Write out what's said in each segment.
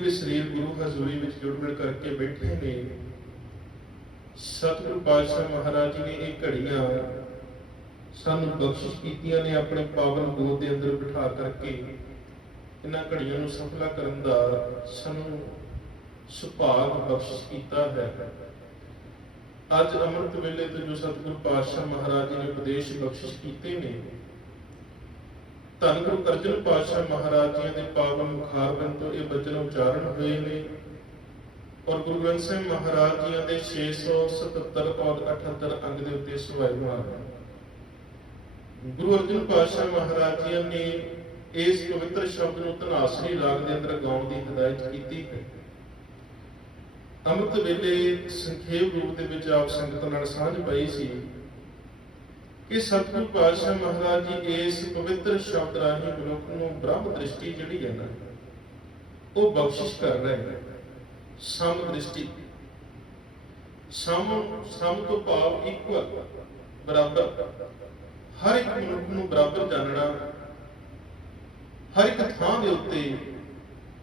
ਵੀ ਸਰੀਰ ਗੁਰੂ ਹਜ਼ੂਰੀ ਵਿੱਚ ਜੁੜ ਮਿਲ ਕਰਕੇ ਬੈਠੇ ਨੇ। ਸਤਿਗੁਰੂ ਪਾਤਸ਼ਾਹ ਮਹਾਰਾਜ ਜੀ ਨੇ ਇਹ ਘੜੀਆਂ ਸਾਨੂੰ ਬਖਸ਼ਿਸ਼ ਕੀਤੀਆਂ ਨੇ ਆਪਣੇ ਪਾਵਨ ਗੋਦ ਦੇ ਅੰਦਰ ਬਿਠਾ ਕਰਕੇ। ਇਹਨਾਂ ਘੜੀਆਂ ਨੂੰ ਸਫਲਾ ਕਰਨ ਦਾ ਸਾਨੂੰ ਸੁਭਾਗ ਬਖਸ਼ਿਸ਼ ਕੀਤਾ ਹੈ। ਅੱਜ ਅੰਮ੍ਰਿਤ ਵੇਲੇ ਤੋਂ ਜੋ ਸਤਿਗੁਰੂ ਪਾਤਸ਼ਾਹ ਮਹਾਰਾਜ ਜੀ ਨੇ ਉਪਦੇਸ਼ ਬਖਸ਼ਿਸ਼ ਕੀਤੇ ਨੇ ਧੰਨ ਗੁਰੂ ਅਰਜਨ ਪਾਤਸ਼ਾਹ ਮਹਾਰਾਜ ਜੀ ਦੇ ਪਾਵਨ ਮੁਖਾਰਬੰਦ ਤੋਂ ਇਹ ਬਚਨ ਉਚਾਰਨ ਹੋਏ ਨੇ। ਔਰ ਗੁਰੂ ਗ੍ਰੰਥ ਸਾਹਿਬ ਮਹਾਰਾਜ ਜੀ ਦੇ 677 ਔਰ 78 ਅੰਗ ਦੇ ਉੱਤੇ ਸੁਭਾਇਮਾਨ ਗੁਰੂ ਅਰਜਨ ਪਾਤਸ਼ਾਹ ਮਹਾਰਾਜ ਜੀ ਨੇ ਇਸ ਪਵਿੱਤਰ ਸ਼ਬਦ ਨੂੰ ਧਨਾਸਰੀ ਰਾਗ ਦੇ ਅੰਦਰ ਗਾਉਣ ਦੀ ਹਦਾਇਤ ਕੀਤੀ ਹੈ। ਅੰਮ੍ਰਿਤ ਵੇਲੇ ਸੰਖੇਪ ਰੂਪ ਦੇ ਵਿੱਚ ਆਪ ਸੰਗਤ ਨਾਲ ਸਾਂਝ ਪਈ ਸੀ। ਕਿ ਸਤਿਗੁਰੂ ਪਾਤਸ਼ਾਹ ਮਹਾਰਾਜ ਜੀ ਇਸ ਪਵਿੱਤਰ ਸ਼ਬਦ ਰਾਹੀਂ ਮਨੁੱਖ ਨੂੰ ਬ੍ਰਹਮ ਦ੍ਰਿਸ਼ਟੀ ਜਿਹੜੀ ਹੈ ਨਾ, ਉਹ ਬਖਸ਼ਿਸ਼ ਕਰ ਰਹੇ ਨੇ। ਸਮ ਦ੍ਰਿਸ਼ਟੀ। ਸਮ ਸਮ ਤੋਂ ਭਾਵ ਇਕੁਅਲ ਬਰਾਬਰ। ਹਰ ਇੱਕ ਮਨੁੱਖ ਨੂੰ ਬਰਾਬਰ ਜਾਣਨਾ, ਹਰ ਇੱਕ ਥਾਂ ਦੇ ਉੱਤੇ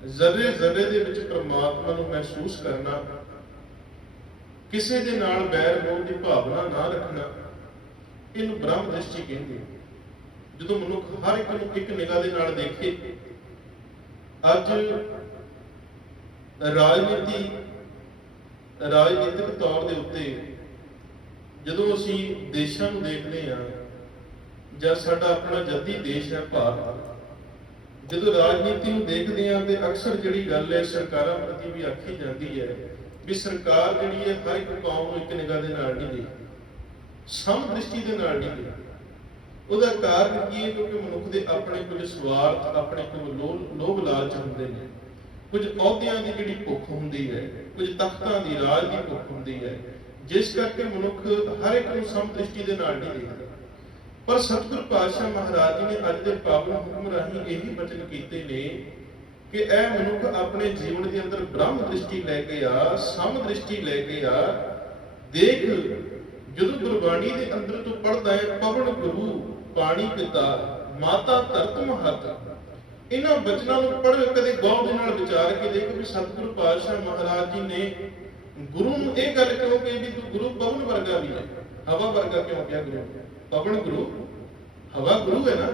ਜ਼ਰੇ ਜ਼ਰੇ ਦੇ ਵਿੱਚ ਪ੍ਰਮਾਤਮਾ ਨੂੰ ਮਹਿਸੂਸ ਕਰਨਾ, ਕਿਸੇ ਦੇ ਨਾਲ ਬੈਰ ਮੋਹ ਦੀ ਭਾਵਨਾ ਨਾ ਰੱਖਣਾ ਇਹਨੂੰ ਬ੍ਰਹਮ ਦ੍ਰਿਸ਼ਟੀ ਕਹਿੰਦੇ ਜਦੋਂ ਮਨੁੱਖ ਹਰ ਇੱਕ ਨੂੰ ਇੱਕ ਨਿਗਾਹ ਦੇ ਨਾਲ ਦੇਖੇ, ਅੱਜ ਰਾਜਨੀਤੀ, ਰਾਜਨੀਤਿਕ ਤੌਰ ਦੇ ਉੱਤੇ ਜਦੋਂ ਅਸੀਂ ਦੇਸ਼ਾਂ ਨੂੰ ਦੇਖਦੇ ਹਾਂ ਜਾਂ ਸਾਡਾ ਆਪਣਾ ਜੱਦੀ ਦੇਸ਼ ਹੈ ਭਾਰਤ, ਜਦੋਂ ਰਾਜਨੀਤੀ ਨੂੰ ਦੇਖਦੇ ਹਾਂ ਤੇ ਅਕਸਰ ਜਿਹੜੀ ਗੱਲ ਹੈ ਸਰਕਾਰਾਂ ਪ੍ਰਤੀ ਵੀ ਆਖੀ ਜਾਂਦੀ ਹੈ ਵੀ ਸਰਕਾਰ ਜਿਹੜੀ ਹੈ ਹਰ ਇੱਕ ਕੌਮ ਨੂੰ ਇੱਕ ਨਿਗਾਹ ਦੇ ਨਾਲ ਨਹੀਂ ਦੇਖਦੀ। ਸਮ ਦ੍ਰਿਸ਼ਟੀ ਦੇ ਨਾਲ ਨਹੀਂ ਦੇਖਦੀ ਉਹਦਾ ਕਾਰਨ ਕੀ ਹੈ? ਕਿਉਂਕਿ ਮਨੁੱਖ ਦੇ ਆਪਣੇ ਕੁਝ ਸਵਾਰਥ, ਆਪਣੇ ਕੁਝ ਲੋਭ ਲਾਲਚ ਹੁੰਦੇ ਨੇ। ਕੁਝ ਅਹੁਦਿਆਂ ਦੀ ਜਿਹੜੀ ਭੁੱਖ ਹੁੰਦੀ ਹੈ, ਕੁਝ ਤਖਤਾਂ ਦੀ ਰਾਜ ਦੀ ਭੁੱਖ ਹੁੰਦੀ ਹੈ, ਜਿਸ ਕਰਕੇ ਮਨੁੱਖ ਹਰ ਇੱਕ ਨੂੰ ਸਮ ਦੇ ਨਾਲ ਨਹੀਂ ਦੇਖਦਾ। ਪਰ ਸਤਿਗੁਰ ਪਾਤਸ਼ਾਹ ਮਹਾਰਾਜ ਜੀ ਨੇ ਅੱਜ ਦੇ ਪਾਵਨ ਹੁਕਮ ਰਾਹੀਂ ਇਹੀ ਬਚਨ ਕੀਤੇ ਨੇ ਕਿ ਇਹ ਮਨੁੱਖ ਆਪਣੇ ਜੀਵਨ ਦੇ ਅੰਦਰ ਬ੍ਰਹਮ ਦ੍ਰਿਸ਼ਟੀ ਲੈ ਕੇ ਆ, ਸਮ ਦ੍ਰਿਸ਼ਟੀ ਲੈ ਕੇ ਆ, ਦੇਖ ਜਦੋਂ ਗੁਰਬਾਣੀ ਦੇ ਅੰਦਰ ਤੋਂ ਪੜਦਾ ਹੈ, ਪਵਨ ਗੁਰੂ ਪਾਣੀ ਪਿਤਾ, ਮਾਤਾ ਧਰਤ ਮਹਤ। ਇਹਨਾਂ ਬਚਨਾਂ ਨੂੰ ਪੜ੍ਹ ਕਦੇ ਗੌਰ ਦੇ ਨਾਲ ਵਿਚਾਰ ਕੇ ਦੇਖ ਵੀ ਸਤਿਗੁਰੂ ਪਾਤਸ਼ਾਹ ਮਹਾਰਾਜ ਜੀ ਨੇ ਗੁਰੂ ਨੂੰ ਇਹ ਗੱਲ ਕਿਉਂ ਕਹੀ ਵੀ ਤੂੰ ਗੁਰੂ ਪਵਨ ਵਰਗਾ ਵੀ ਹੈ? ਹਵਾ ਵਰਗਾ ਕਿਉਂ ਕਿਹਾ ਗੁਰੂ ਪਵਨ ਗੁਰੂ, ਹਵਾ ਗੁਰੂ ਹੈ ਨਾ?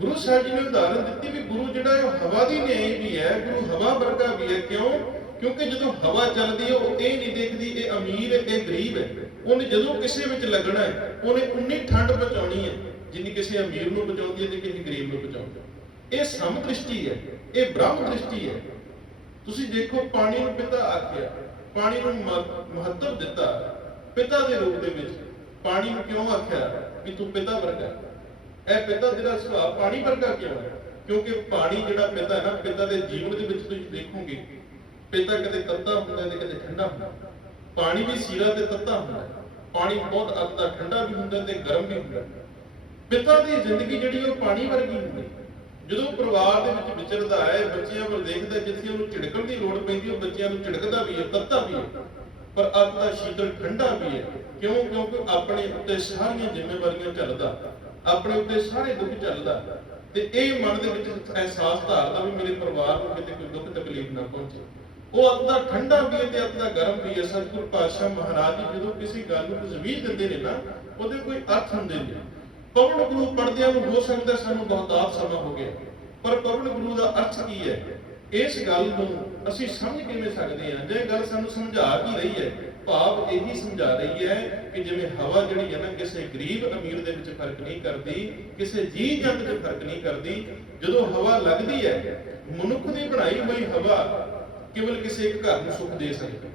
ਗੁਰੂ ਸਾਹਿਬ ਜੀ ਨੇ ਉਦਾਹਰਨ ਦਿੱਤੀ ਵੀ ਗੁਰੂ ਜਿਹੜਾ ਹੈ ਹਵਾ ਦੀ ਨਿਆਈ ਵੀ ਹੈ, ਗੁਰੂ ਹਵਾ ਵਰਗਾ ਵੀ ਹੈ। ਕਿਉਂ? ਕਿਉਂਕਿ ਜਦੋਂ ਹਵਾ ਚੱਲਦੀ ਹੈ, ਉਹ ਇਹ ਨਹੀਂ ਅਮੀਰ ਹੈ ਇਹ ਗਰੀਬ ਹੈ। ਉਹਨੇ ਜਦੋਂ ਕਿਸੇ ਵਿੱਚ ਲੱਗਣਾ ਹੈ, ਉਹਨੇ ਉਨੀ ਠੰਡ ਬਚਾਉਣੀ ਹੈ ਜਿੰਨੀ ਕਿਸੇ ਅਮੀਰ ਨੂੰ ਬਚਾਉਂਦੀ ਹੈ ਤੇ ਕਿਸੇ ਗਰੀਬ ਨੂੰ ਬਚਾਉਂਦੀ ਇਹ ਸਮ ਦ੍ਰਿਸ਼ਟੀ ਹੈ, ਇਹ ਬ੍ਰਹਮ ਦ੍ਰਿਸ਼ਟੀ ਹੈ। ਤੁਸੀਂ ਦੇਖੋ, ਪਾਣੀ ਨੂੰ ਪਿਤਾ ਆਖਿਆ, ਪਾਣੀ ਨੂੰ ਮਹੱਤਵ ਦਿੱਤਾ ਪਿਤਾ ਦੇ ਰੂਪ ਦੇ ਵਿੱਚ। ਪਾਣੀ ਨੂੰ ਕਿਉਂ ਆਖਿਆ? ਵੀ ਤੂੰ ਪਿਤਾ ਵਰਗਾ ਇਹ ਪਿਤਾ ਜਿਹੜਾ ਸੁਭਾਅ, ਪਾਣੀ ਵਰਗਾ ਕਿਉਂ ਹੈ? ਕਿਉਂਕਿ ਪਾਣੀ ਜਿਹੜਾ ਪਿਤਾ ਹੈ ਨਾ, ਪਿਤਾ ਦੇ ਜੀਵਨ ਦੇ ਵਿੱਚ ਤੁਸੀਂ ਦੇਖੋਗੇ, ਪਿਤਾ ਕਦੇ ਤੱਤਾ ਹੁੰਦਾ ਤੇ ਕਦੇ ਠੰਡਾ ਹੁੰਦਾ। ਪਾਣੀ ਵੀ ਸੀਰਾ ਤੇ ਤੱਤਾ ਹੁੰਦਾ ਪਾਣੀ ਬਹੁਤ ਅੱਧ ਦਾ ਠੰਡਾ ਵੀ ਹੁੰਦਾ ਤੇ ਗਰਮ ਵੀ ਹੁੰਦਾ। ਪਿਤਾ ਦੀ ਜ਼ਿੰਦਗੀ ਜਿਹੜੀ ਉਹ ਪਾਣੀ ਵਰਗੀ ਹੁੰਦੀ ਜਦੋਂ ਪਰਿਵਾਰ ਦੇ ਵਿੱਚ ਵਿਚਰਦਾ ਹੈ, ਬੱਚਿਆਂ ਵੱਲ ਦੇਖਦਾ ਜਿੱਥੇ ਉਹਨੂੰ ਝਿੜਕਣ ਦੀ ਲੋੜ ਪੈਂਦੀ ਉਹ ਬੱਚਿਆਂ ਨੂੰ ਝਿੜਕਦਾ ਵੀ ਹੈ, ਤੱਤਾ ਵੀ ਹੈ। ਪਰ ਅੱਧ ਦਾ ਸ਼ੀਤਲ ਠੰਡਾ ਵੀ ਹੈ। ਕਿਉਂ? ਕਿਉਂਕਿ ਆਪਣੇ ਉੱਤੇ ਸਾਰੀਆਂ ਜ਼ਿੰਮੇਵਾਰੀਆਂ ਝੱਲਦਾ ਆਪਣੇ ਉੱਤੇ ਸਾਰੇ ਦੁੱਖ ਝੱਲਦਾ ਤੇ ਇਹ ਮਨ ਦੇ ਵਿੱਚ ਅਹਿਸਾਸ ਧਾਰਦਾ ਵੀ ਮੇਰੇ ਪਰਿਵਾਰ ਨੂੰ ਕਿਤੇ ਕੋਈ ਦੁੱਖ ਤਕਲੀਫ ਨਾ ਪਹੁੰਚੇ। ਉਹ ਅੱਧ ਦਾ ਠੰਡਾ ਵੀ ਹੈ ਤੇ ਅੱਧ ਗਰਮ ਵੀ ਹੈ ਸਤਿਗੁਰ ਪਾਤਸ਼ਾਹ ਮਹਾਰਾਜ ਜੀ ਜਦੋਂ ਕਿਸੇ ਗੱਲ ਨੂੰ ਤਜਵੀਜ਼ ਦਿੰਦੇ ਨੇ ਨਾ, ਉਹਦੇ ਕੋਈ ਅਰਥ ਹੁੰਦੇ ਨੇ ਪਵਨ ਗੁਰੂ ਪੜਦਿਆਂ ਨੂੰ ਹੋ ਸਕਦਾ ਸਾਨੂੰ ਬਹੁਤਾਤ ਸਮਾਂ ਹੋ ਗਿਆ। ਪਰ ਪਵਨ ਗੁਰੂ ਦਾ ਅਰਥ ਕੀ ਹੈ? ਇਸ ਗੱਲ ਨੂੰ ਅਸੀਂ ਸਮਝ ਕਿਵੇਂ ਸਕਦੇ ਹਾਂ? ਜੇ ਗੱਲ ਸਾਨੂੰ ਸਮਝਾ ਕੀ ਰਹੀ ਹੈ ਭਾਵ ਇਹੀ ਸਮਝਾ ਰਹੀ ਹੈ ਕਿ ਜਿਵੇਂ ਹਵਾ ਜਿਹੜੀ ਹੈ ਨਾ, ਕਿਸੇ ਗਰੀਬ ਅਮੀਰ ਦੇ ਵਿੱਚ ਫ਼ਰਕ ਨਹੀਂ ਕਰਦੀ, ਕਿਸੇ ਜੀ ਜੰਤ 'ਚ ਫ਼ਰਕ ਨਹੀਂ ਕਰਦੀ। ਜਦੋਂ ਹਵਾ ਲੱਗਦੀ ਹੈ, ਮਨੁੱਖ ਦੀ ਬਣਾਈ ਹੋਈ ਹਵਾ ਕੇਵਲ ਕਿਸੇ ਇੱਕ ਘਰ ਨੂੰ ਸੁੱਖ ਦੇ ਸਕਦੀ